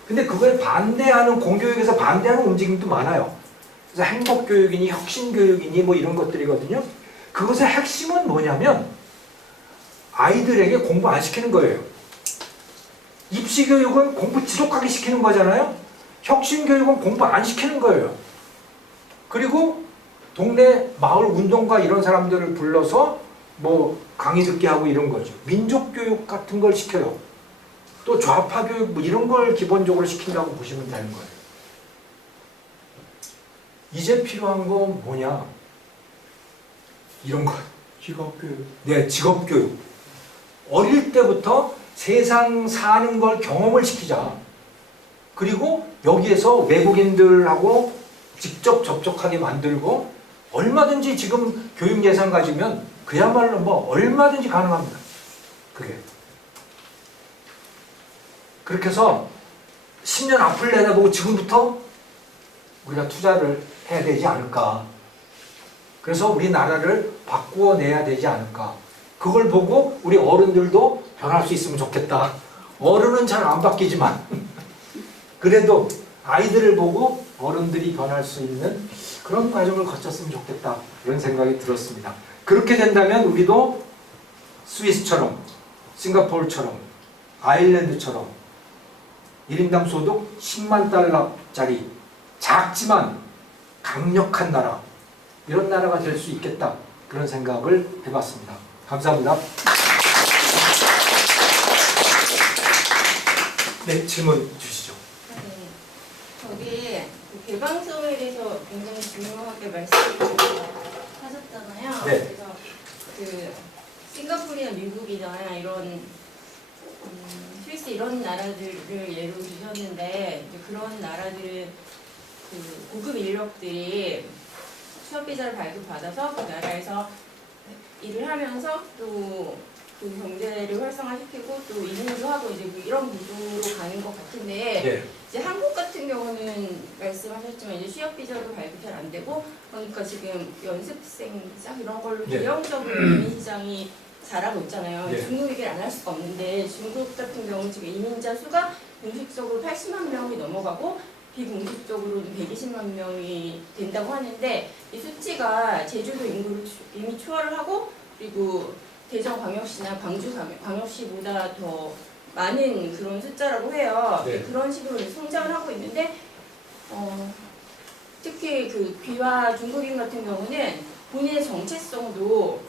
근데 그거에 반대하는, 공교육에서 반대하는 움직임도 많아요. 그래서 행복교육이니 혁신교육이니 뭐 이런 것들이거든요. 그것의 핵심은 뭐냐면 아이들에게 공부 안 시키는 거예요. 입시교육은 공부 지속하게 시키는 거잖아요. 혁신교육은 공부 안 시키는 거예요. 그리고 동네 마을 운동가 이런 사람들을 불러서 뭐 강의 듣게 하고 이런 거죠. 민족교육 같은 걸 시켜요. 또 좌파교육 뭐 이런 걸 기본적으로 시킨다고 보시면 되는 거예요. 이제 필요한 건 뭐냐? 이런 거. 직업교육. 네, 직업교육. 어릴 때부터 세상 사는 걸 경험을 시키자. 그리고 여기에서 외국인들하고 직접 접촉하게 만들고, 얼마든지 지금 교육 예산 가지면 그야말로 뭐 얼마든지 가능합니다. 그게. 그렇게 해서 10년 앞을 내다보고 지금부터 우리가 투자를 해야 되지 않을까. 그래서 우리나라를 바꾸어내야 되지 않을까. 그걸 보고 우리 어른들도 변할 수 있으면 좋겠다. 어른은 잘 안 바뀌지만 그래도 아이들을 보고 어른들이 변할 수 있는 그런 과정을 거쳤으면 좋겠다. 이런 생각이 들었습니다. 그렇게 된다면 우리도 스위스처럼, 싱가포르처럼, 아일랜드처럼 1인당 소득 10만 달러짜리 작지만 강력한 나라, 이런 나라가 될 수 있겠다. 그런 생각을 해봤습니다. 감사합니다. 네, 질문 주시죠. 네, 저기 그 개방성에 대해서 굉장히 중요하게 말씀하셨잖아요. 네. 그래서 그 싱가포르나 미국이나 이런 스위스 이런 나라들을 예로 주셨는데, 이제 그런 나라들은 그 고급 인력들이 취업 비자를 발급받아서 그 나라에서 일을 하면서 또 그 경제를 활성화시키고 또 이민도 하고 이제 뭐 이런 구조로 가는 것 같은데, 네. 이제 한국 같은 경우는 말씀하셨지만 이제 취업 비자도 발급 잘 안 되고, 그러니까 지금 연습생 시장 이런 걸로 네. 기형적으로 이민 시장이 잘하고 있잖아요. 네. 중국 얘기를 안 할 수가 없는데, 중국 같은 경우 지금 이민자 수가 공식적으로 80만 명이 넘어가고 비공식적으로는 120만 명이 된다고 하는데, 이 수치가 제주도 인구를 이미 초월을 하고, 그리고 대전광역시나 광주광역시보다 더 많은 그런 숫자라고 해요. 네. 그런 식으로 성장을 하고 있는데, 특히 그 귀화 중국인 같은 경우는 본인의 정체성도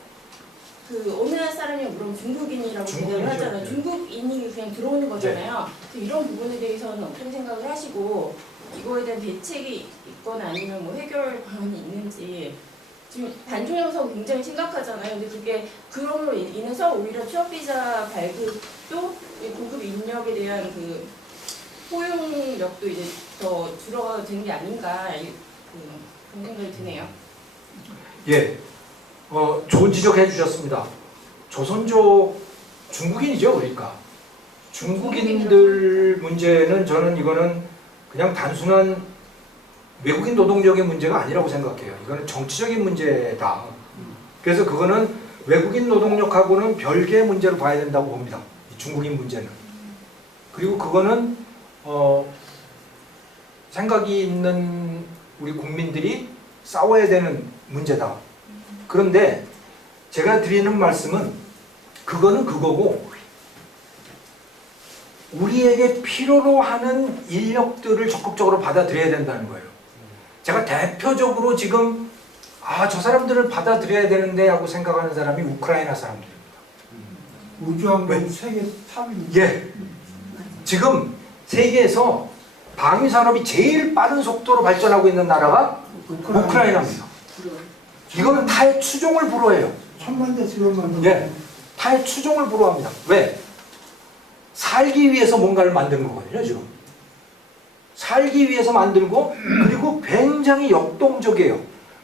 그 어느 나라 사람이 물으면 중국인이라고 중국인이죠. 대답을 하잖아요. 네. 중국인이 그냥 들어오는 거잖아요. 그래서 이런 부분에 대해서는 어떤 생각을 하시고, 이거에 대한 대책이 있거나 아니면 뭐 해결 방안이 있는지. 지금 반중 형성 굉장히 심각하잖아요. 근데 그게 그럼으로 인해서 오히려 취업 비자 발급도 이 고급 인력에 대한 그 포용력도 이제 더 줄어가도 되는 게 아닌가, 그런 생각이 드네요. 예. 좋은 지적해 주셨습니다. 조선족 중국인이죠, 그러니까. 중국인들 문제는 저는 이거는 그냥 단순한 외국인 노동력의 문제가 아니라고 생각해요. 이거는 정치적인 문제다. 그래서 그거는 외국인 노동력하고는 별개의 문제로 봐야 된다고 봅니다. 이 중국인 문제는. 그리고 그거는 생각이 있는 우리 국민들이 싸워야 되는 문제다. 그런데 제가 드리는 말씀은 그거는 그거고, 우리에게 필요로 하는 인력들을 적극적으로 받아들여야 된다는 거예요. 제가 대표적으로 지금 저 사람들을 받아들여야 되는데 하고 생각하는 사람이 우크라이나 사람들입니다. 우주항공 세계 탑입니다. 예. 지금 세계에서 방위 산업이 제일 빠른 속도로 발전하고 있는 나라가 우크라이나입니다. 이거는 타의 추종을 불허해요. 1000만 대 지원만. 예. 타의 추종을 불허합니다. 왜? 살기 위해서 뭔가를 만든 거거든요, 지금. 살기 위해서 만들고, 그리고 굉장히 역동적이에요.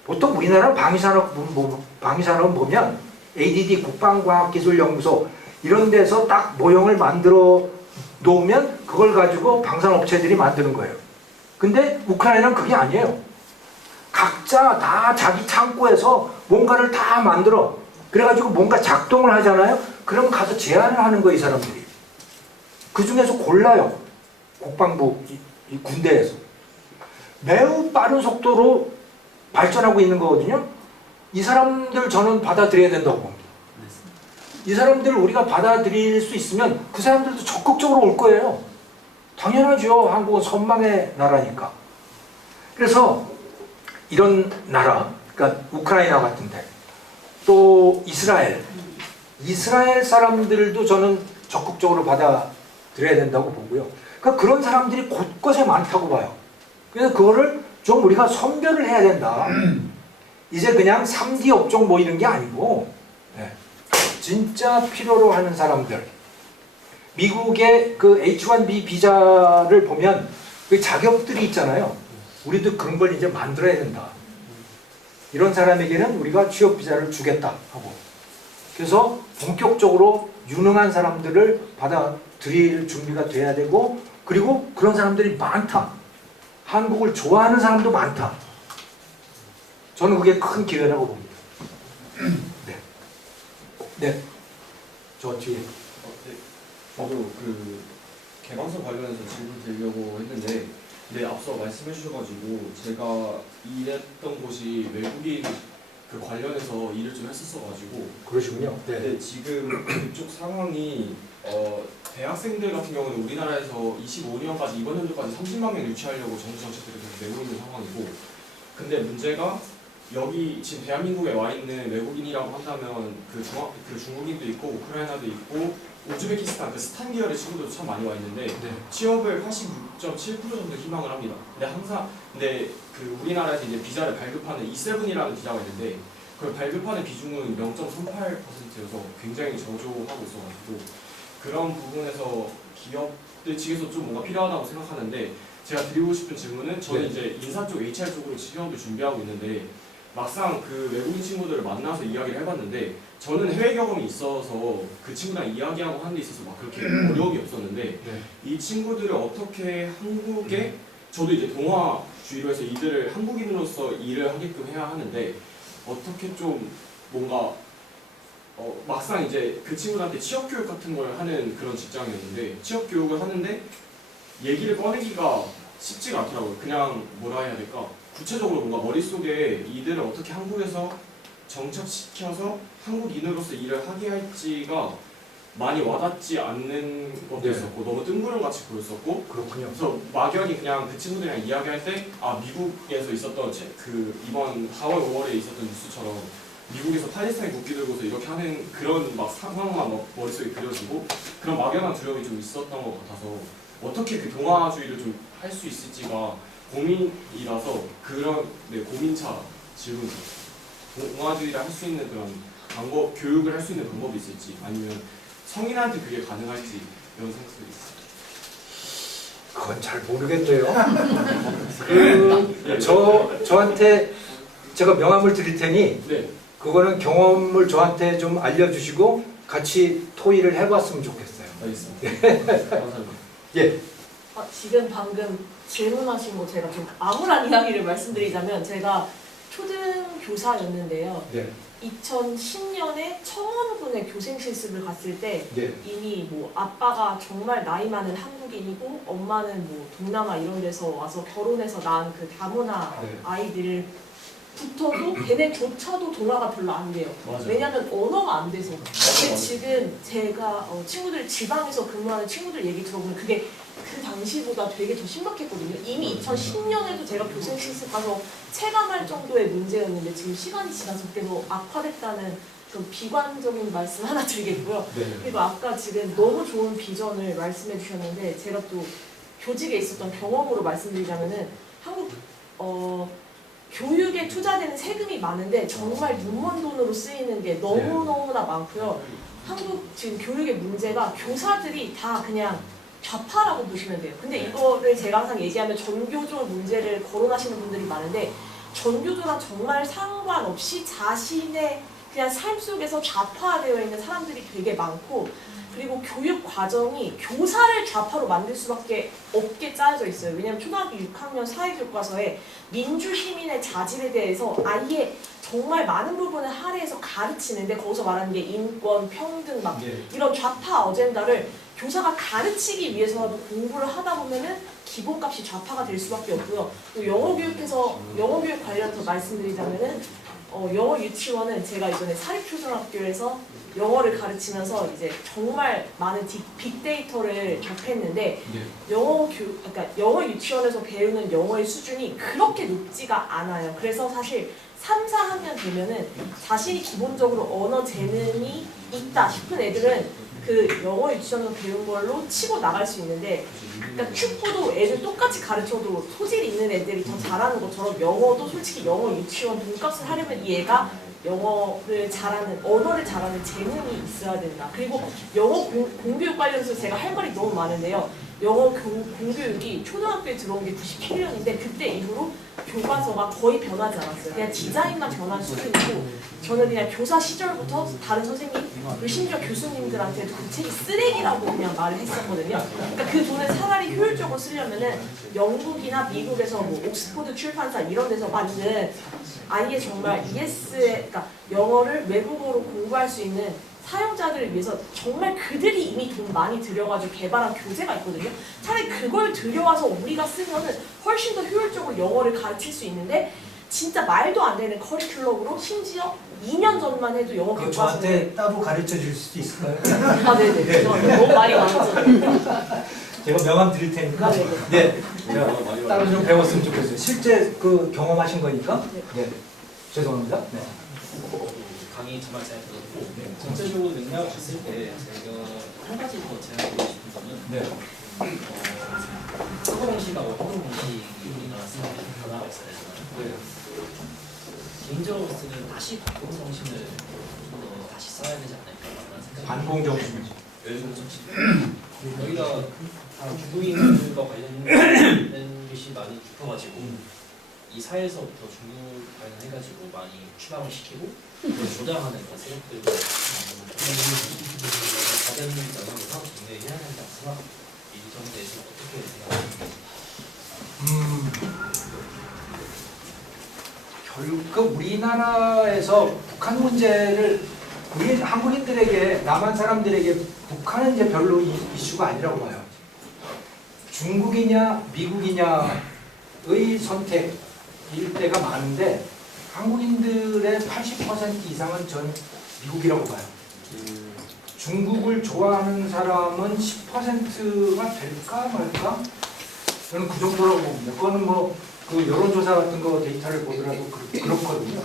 보통 우리나라 방위산업은 보면 ADD 국방과학기술연구소 이런 데서 딱 모형을 만들어 놓으면 그걸 가지고 방산업체들이 만드는 거예요. 근데 우크라이나는 그게 아니에요. 각자 다 자기 창고에서 뭔가를 다 만들어. 그래가지고 뭔가 작동을 하잖아요. 그럼 가서 제안을 하는 거예요, 이 사람들이. 그 중에서 골라요. 국방부 이 군대에서. 매우 빠른 속도로 발전하고 있는 거거든요. 이 사람들 저는 받아들여야 된다고 봅니다. 이 사람들을 우리가 받아들일 수 있으면 그 사람들도 적극적으로 올 거예요. 당연하죠. 한국은 선망의 나라니까. 그래서 이런 나라, 그러니까 우크라이나 같은데, 또 이스라엘 사람들도 저는 적극적으로 받아들여야 된다고 보고요. 그러니까 그런 사람들이 곳곳에 많다고 봐요. 그래서 그거를 좀 우리가 선별을 해야 된다. 이제 그냥 3D 업종 모이는 게 아니고 진짜 필요로 하는 사람들. 미국의 그 H-1B 비자를 보면 그 자격들이 있잖아요. 우리도 그런 걸 이제 만들어야 된다. 이런 사람에게는 우리가 취업 비자를 주겠다 하고. 그래서 본격적으로 유능한 사람들을 받아들일 준비가 돼야 되고, 그리고 그런 사람들이 많다. 한국을 좋아하는 사람도 많다. 저는 그게 큰 기회라고 봅니다. 네. 네. 저 뒤에. 네. 저도 그 개방서 관련해서 질문 드리려고 했는데, 네, 앞서 말씀해 주셔가지고 제가 일했던 곳이 외국인 그 관련해서 일을 좀 했었어가지고. 그러시군요. 네. 근데 지금 그쪽 상황이 대학생들 같은 경우는 우리나라에서 25년까지 이번 연도까지 30만 명 유치하려고 정부 정책들을 계속 내고 있는 상황이고, 근데 문제가 여기 지금 대한민국에 와 있는 외국인이라고 한다면 그 중국인도 있고 우크라이나도 있고 우즈베키스탄 그 스탄 계열의 친구들도 참 많이 와 있는데 취업을 86.7% 정도 희망을 합니다. 근데 그 우리나라에서 이제 비자를 발급하는 E7이라는 비자가 있는데 그걸 발급하는 비중은 0.38%여서 굉장히 저조하고 있어가지고 그런 부분에서 기업들 측에서 좀 뭔가 필요하다고 생각하는데 제가 드리고 싶은 질문은 저는 이제 인사 쪽 HR 쪽으로 시험도 준비하고 있는데 막상 그 외국인 친구들을 만나서 이야기를 해봤는데 저는 해외 경험이 있어서 그 친구랑 이야기하고 하는 데 있어서 막 그렇게 어려움이 없었는데 이 친구들을 어떻게 한국에 저도 이제 동아주의로 해서 이들을 한국인으로서 일을 하게끔 해야 하는데 어떻게 좀 뭔가 막상 이제 그 친구들한테 취업 교육 같은 걸 하는 그런 직장이었는데 취업 교육을 하는데 얘기를 꺼내기가 쉽지가 않더라고요. 그냥 뭐라 해야 될까? 구체적으로 뭔가 머릿속에 이들을 어떻게 한국에서 정착시켜서 한국인으로서 일을 하게 할지가 많이 와닿지 않는 것도 있었고 너무 뜬구름같이 보였었고 그렇군요. 그래서 막연히 그냥 그 친구들이랑 이야기할 때 미국에서 있었던 그 이번 4월 5월에 있었던 뉴스처럼 미국에서 팔레스타인 국기 들고서 이렇게 하는 그런 막 상황만 막 머릿속에 그려지고 그런 막연한 두려움이 좀 있었던 것 같아서 어떻게 그 동아주의를 좀 할 수 있을지가 고민이라서 그런 고민차 질문 동아주의를 할 수 있는 그런 방법, 교육을 할 수 있는 방법이 있을지 아니면 성인한테 그게 가능할지 이런 생각도 있어요. 그건 잘 모르겠네요. 저한테 제가 명함을 드릴 테니 네. 그거는 경험을 저한테 좀 알려주시고 같이 토의를 해봤으면 좋겠어요. 알겠습니다. 감사합니다. 예. 지금 방금 질문하신 거 제가 좀 암울한 이야기를 말씀드리자면 제가 초등교사였는데요. 네. 2010년에 청원군에 교생 실습을 갔을 때 네. 이미 뭐 아빠가 정말 나이 많은 한국인이고 엄마는 뭐 동남아 이런 데서 와서 결혼해서 낳은 그 다문화 네. 아이들을 붙어도 걔네조차도 동화가 별로 안 돼요. 왜냐면 언어가 안 돼서. 근데 지금 제가 친구들 지방에서 근무하는 친구들 얘기 들어보면 그게 그 당시보다 되게 더 심각했거든요. 이미 2010년에도 제가 교생 실습 가서 체감할 정도의 문제였는데 지금 시간이 지나서 계속 악화됐다는 좀 비관적인 말씀 하나 드리겠고요. 그리고 아까 지금 너무 좋은 비전을 말씀해 주셨는데 제가 또 교직에 있었던 경험으로 말씀드리자면은 한국 교육에 투자되는 세금이 많은데 정말 눈먼 돈으로 쓰이는 게 너무너무나 많고요. 한국 지금 교육의 문제가 교사들이 다 그냥 좌파라고 보시면 돼요. 근데 이거를 제가 항상 얘기하면 전교조 문제를 거론하시는 분들이 많은데 전교조랑 정말 상관없이 자신의 그냥 삶 속에서 좌파되어 있는 사람들이 되게 많고 그리고 교육 과정이 교사를 좌파로 만들 수밖에 없게 짜여져 있어요. 왜냐하면 초등학교 6학년 사회교과서에 민주시민의 자질에 대해서 아예 정말 많은 부분을 할애해서 가르치는데 거기서 말하는 게 인권, 평등 막 이런 좌파 어젠다를 교사가 가르치기 위해서라도 공부를 하다 보면은 기본값이 좌파가 될 수밖에 없고요. 또 영어 교육 관련해서 말씀드리자면은 영어 유치원은 제가 이전에 사립초등학교에서 영어를 가르치면서 이제 정말 많은 빅데이터를 접했는데 그러니까 영어 유치원에서 배우는 영어의 수준이 그렇게 높지가 않아요. 그래서 사실 3, 4학년 되면은 자신이 기본적으로 언어 재능이 있다 싶은 애들은 그 영어 유치원에서 배운 걸로 치고 나갈 수 있는데 그러니까 축구도 애들 똑같이 가르쳐도 소질 있는 애들이 더 잘하는 것처럼 영어도 솔직히 영어 유치원 돈값을 하려면 이 애가 영어를 잘하는 언어를 잘하는 재능이 있어야 된다. 그리고 영어 공교육 관련해서 제가 할 말이 너무 많은데요. 영어 공교육이 초등학교에 들어온 게 97년인데 그때 이후로 교과서가 거의 변하지 않았어요. 그냥 디자인만 변한 수준이고 저는 그냥 교사 시절부터 다른 선생님 그리고 심지어 교수님들한테도 그 책이 쓰레기라고 그냥 말을 했었거든요. 그러니까 그 돈을 차라리 효율적으로 쓰려면은 영국이나 미국에서 뭐 옥스포드 출판사 이런 데서 만든 아예 정말 그러니까 영어를 외국어로 공부할 수 있는 사용자들을 위해서 정말 그들이 이미 돈 많이 들여가지고 개발한 교재가 있거든요. 차라리 그걸 들여와서 우리가 쓰면은 훨씬 더 효율적으로 영어를 가르칠 수 있는데 진짜 말도 안 되는 커리큘럼으로 심지어 2년 전만 해도 영어 그거 교과서는 저한테 따로 가르쳐 줄 수도 있을까요? 아 네네 죄송합니다. 너무 말이 많아서 제가 명함 드릴 테니까 아, 네네. 네, 제가 따로 좀 배웠으면 좋겠어요. 실제 그 경험하신 거니까. 네, 죄송합니다. 네. 강의 정말 잘 들었고 전체적으로 맥락을 봤을 때 제가 한 가지 더 제안드리고 싶은 거는 네. 사고 공식하고 허용 공식이 우리나라 사회에 변화가 있어야 되잖아요. 개인적으로는 다시 반공 정신을 좀 다시 써야 되지 않을까라는 생각이 반공 정신이죠. 외국 정신 여기가 중국인들과 관련된 것이 많이 붙어가지고 이 사회에서부터 중국 관련해가지고 많이 추방을 시키고 조장하는 그런 세력들과 다른 영역을 하고 굉장히 해야 된다고 생각합니다. 이 점에 대해서 어떻게 생각하십니까? 결국 우리나라에서 북한 문제를 우리 한국인들에게 남한 사람들에게 북한은 이제 별로 이슈가 아니라고 봐요. 중국이냐 미국이냐의 선택일 때가 많은데 한국인들의 80% 이상은 전 미국이라고 봐요. 중국을 좋아하는 사람은 10%가 될까 말까? 저는 그 정도라고 봅니다. 그거는 뭐 그 여론조사 같은 거 데이터를 보더라도 그렇거든요.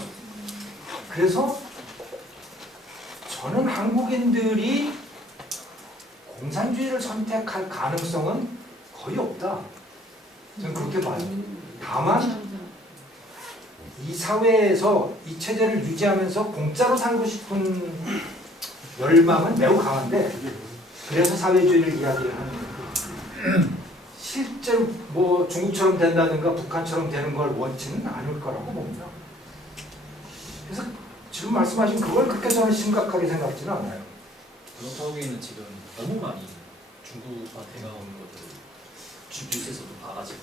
그래서 저는 한국인들이 공산주의를 선택할 가능성은 거의 없다. 저는 그렇게 봐요. 다만 이 사회에서 이 체제를 유지하면서 공짜로 살고 싶은 열망은 매우 강한데 그래서 사회주의를 이야기를 하는 거예요. 실제로 뭐 중국처럼 된다든가 북한처럼 되는 걸 원치는 않을 거라고 봅니다. 그래서 지금 말씀하신 그걸 그렇게 저는 심각하게 생각지는 않아요. 그렇다고 하기에는 지금 너무 많이 중국과 대가오는 것들 뉴스에서도 봐가지고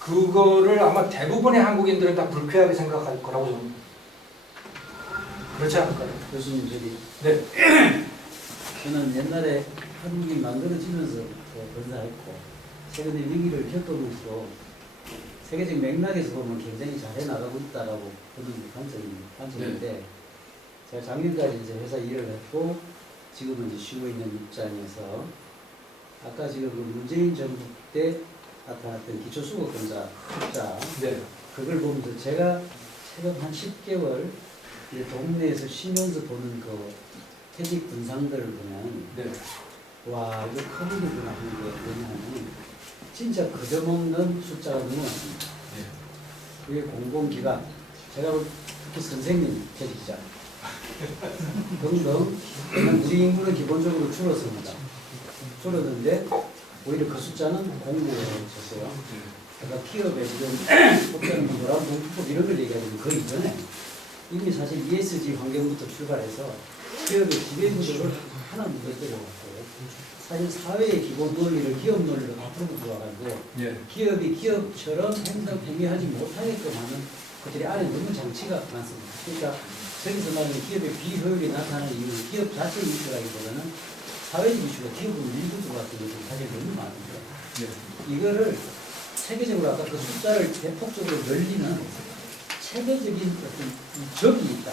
그거를 아마 대부분의 한국인들은 다 불쾌하게 생각할 거라고 저는 그렇지 않을까요? 교수님 네. 저는 옛날에 한국이 만들어지면서 건사했고 최근에 위기를 겪으면서 세계적 맥락에서 보면 굉장히 잘 해나가고 있다라고 보는 관점인데 제가 작년까지 이제 회사 일을 했고 지금은 이제 쉬고 있는 입장에서 아까 지금 그 문재인 정부 때 나타났던 기초수급공자 숫자 네. 그걸 보면서 제가 최근 한 10개월 이 동네에서 쉬면서 보는 그 퇴직 분상들을 보면 네. 와 이거 커브구나 하는 게 뭐냐면 진짜 그저먹는 숫자가 너무 많습니다. 그게 공공기관 제가 볼 특히 선생님 퇴직자 등등 그냥 우리 인구는 기본적으로 줄었습니다. 줄었는데 오히려 그 숫자는 공고였어요. 그러니까 기업의 지금 혹자는 노란 공부법 이런 걸 얘기하면 그 이전에 이미 사실 ESG 환경부터 출발해서 기업의 지배구조를 하나 무너뜨려갖고 사실 사회의 기본 논리를 기업 논리로 앞으로 들어와가지고 예. 기업이 기업처럼 행위하지 못하게끔 하는 그들이 안에 너무 장치가 많습니다. 그러니까 저기서 말하는 기업의 비효율이 나타나는 이유는 기업 자체 이슈라기보다는 사회적 이슈가 기업을 밀고 들어왔던 것들이 사실 너무 많은데 이거를 체계적으로 아까 그 숫자를 대폭적으로 늘리는 체계적인 어떤 이 적이 있다.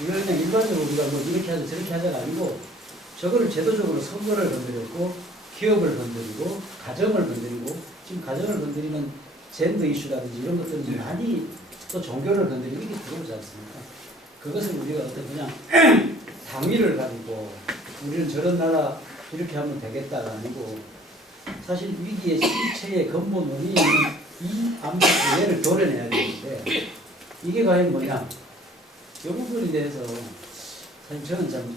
이걸 그냥 일반적으로 우리가 뭐 이렇게 하자 저렇게 하자가 아니고 저거를 제도적으로 선거를 건드렸고 기업을 건드리고 가정을 건드리고 지금 가정을 건드리는 젠더 이슈라든지 이런 것들은 많이 또 종교를 건드리는 게 들어오지 않습니까? 그것을 우리가 어떤 그냥 당위를 가지고 우리는 저런 나라 이렇게 하면 되겠다가 아니고 사실 위기의 실체의 근본 원인이 이 암흑 얘를 도려내야 되는데 이게 과연 뭐냐? 이 부분에 대해서 사실 저는 참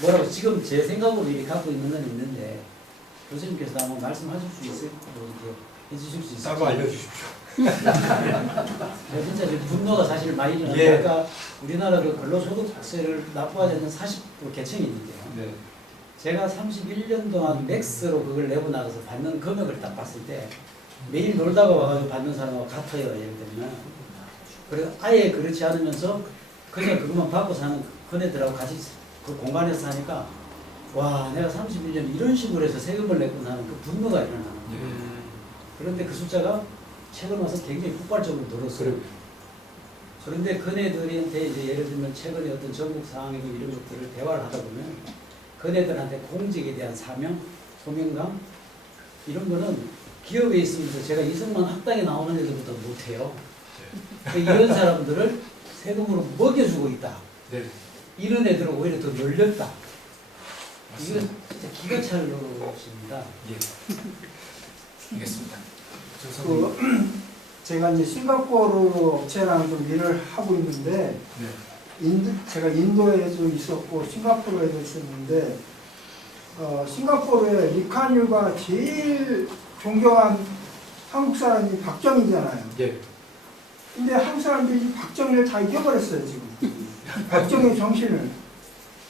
뭐라고 지금 제 생각으로 이렇게 갖고 있는 건 있는데 교수님께서 한번 말씀하실 수 있을 뭐 이렇게 해주실 수 있을지 따로 알려주십시오. 진짜 지금 분노가 사실 많이 일어나니까 예. 아까 우리나라 그 근로소득세를 납부하지 않는 40% 계층이 있는데요. 네. 제가 31년 동안 맥스로 그걸 내고 나가서 받는 금액을 딱 봤을 때 매일 놀다가 와가지고 받는 사람하고 같아요. 예를 들면. 그리고 아예 그렇지 않으면서 그냥 그것만 받고 사는 그네들하고 같이 그 공간에서 사니까 와 내가 31년 이런 식으로 해서 세금을 내고 나는 그 분노가 일어나는 거예요. 그런데 그 숫자가 최근 와서 굉장히 폭발적으로 늘었어요. 그런데 그네들한테 이제 예를 들면 최근에 어떤 전국 상황이고 이런 것들을 대화를 하다 보면 그네들한테 공직에 대한 사명, 소명감 이런 거는 기업에 있으면서 제가 이승만 학당에 나오는 애들보다 못해요. 이런 사람들을 세금으로 먹여주고 있다. 네. 이런 애들은 오히려 더 열렸다. 이건 진짜 기가 찰 노릇입니다. 예. 알겠습니다. 제가 이제 싱가포르 업체랑 좀 일을 하고 있는데 제가 인도에도 있었고 싱가포르에도 있었는데 싱가포르에 리칸유가 제일 존경한 한국 사람이 박정희잖아요. 예. 근데 한국 사람들이 박정희를 다 잊어버렸어요 지금. 박정희 정신을.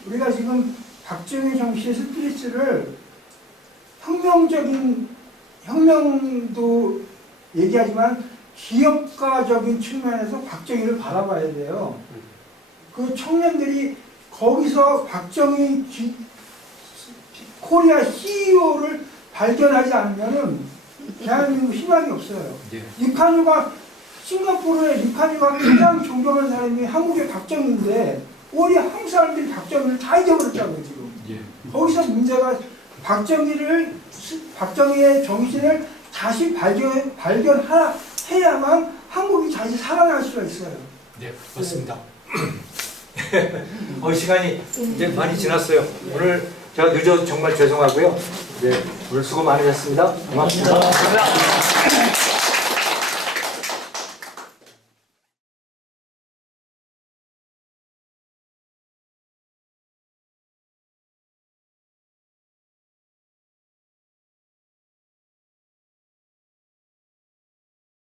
우리가 지금 박정희 정신의 스피리츠를 혁명도 얘기하지만 기업가적인 측면에서 박정희를 바라봐야 돼요. 그 청년들이 거기서 박정희 코리아 CEO를 발견하지 않으면은 대한민국 희망이 없어요. 예. 리칸유가 싱가포르의 리칸유가 가장 존경하는 사람이 한국의 박정희인데 오히려 한국 사람들이 박정희를 다 잊어버렸다고요 지금. 예. 거기서 문제가 박정희의 정신을 다시 발견해야만 한국이 다시 살아날 수가 있어요. 네, 맞습니다. 시간이 이제 많이 지났어요. 오늘 제가 늦어서 정말 죄송하고요. 네, 오늘 수고 많으셨습니다. 고맙습니다.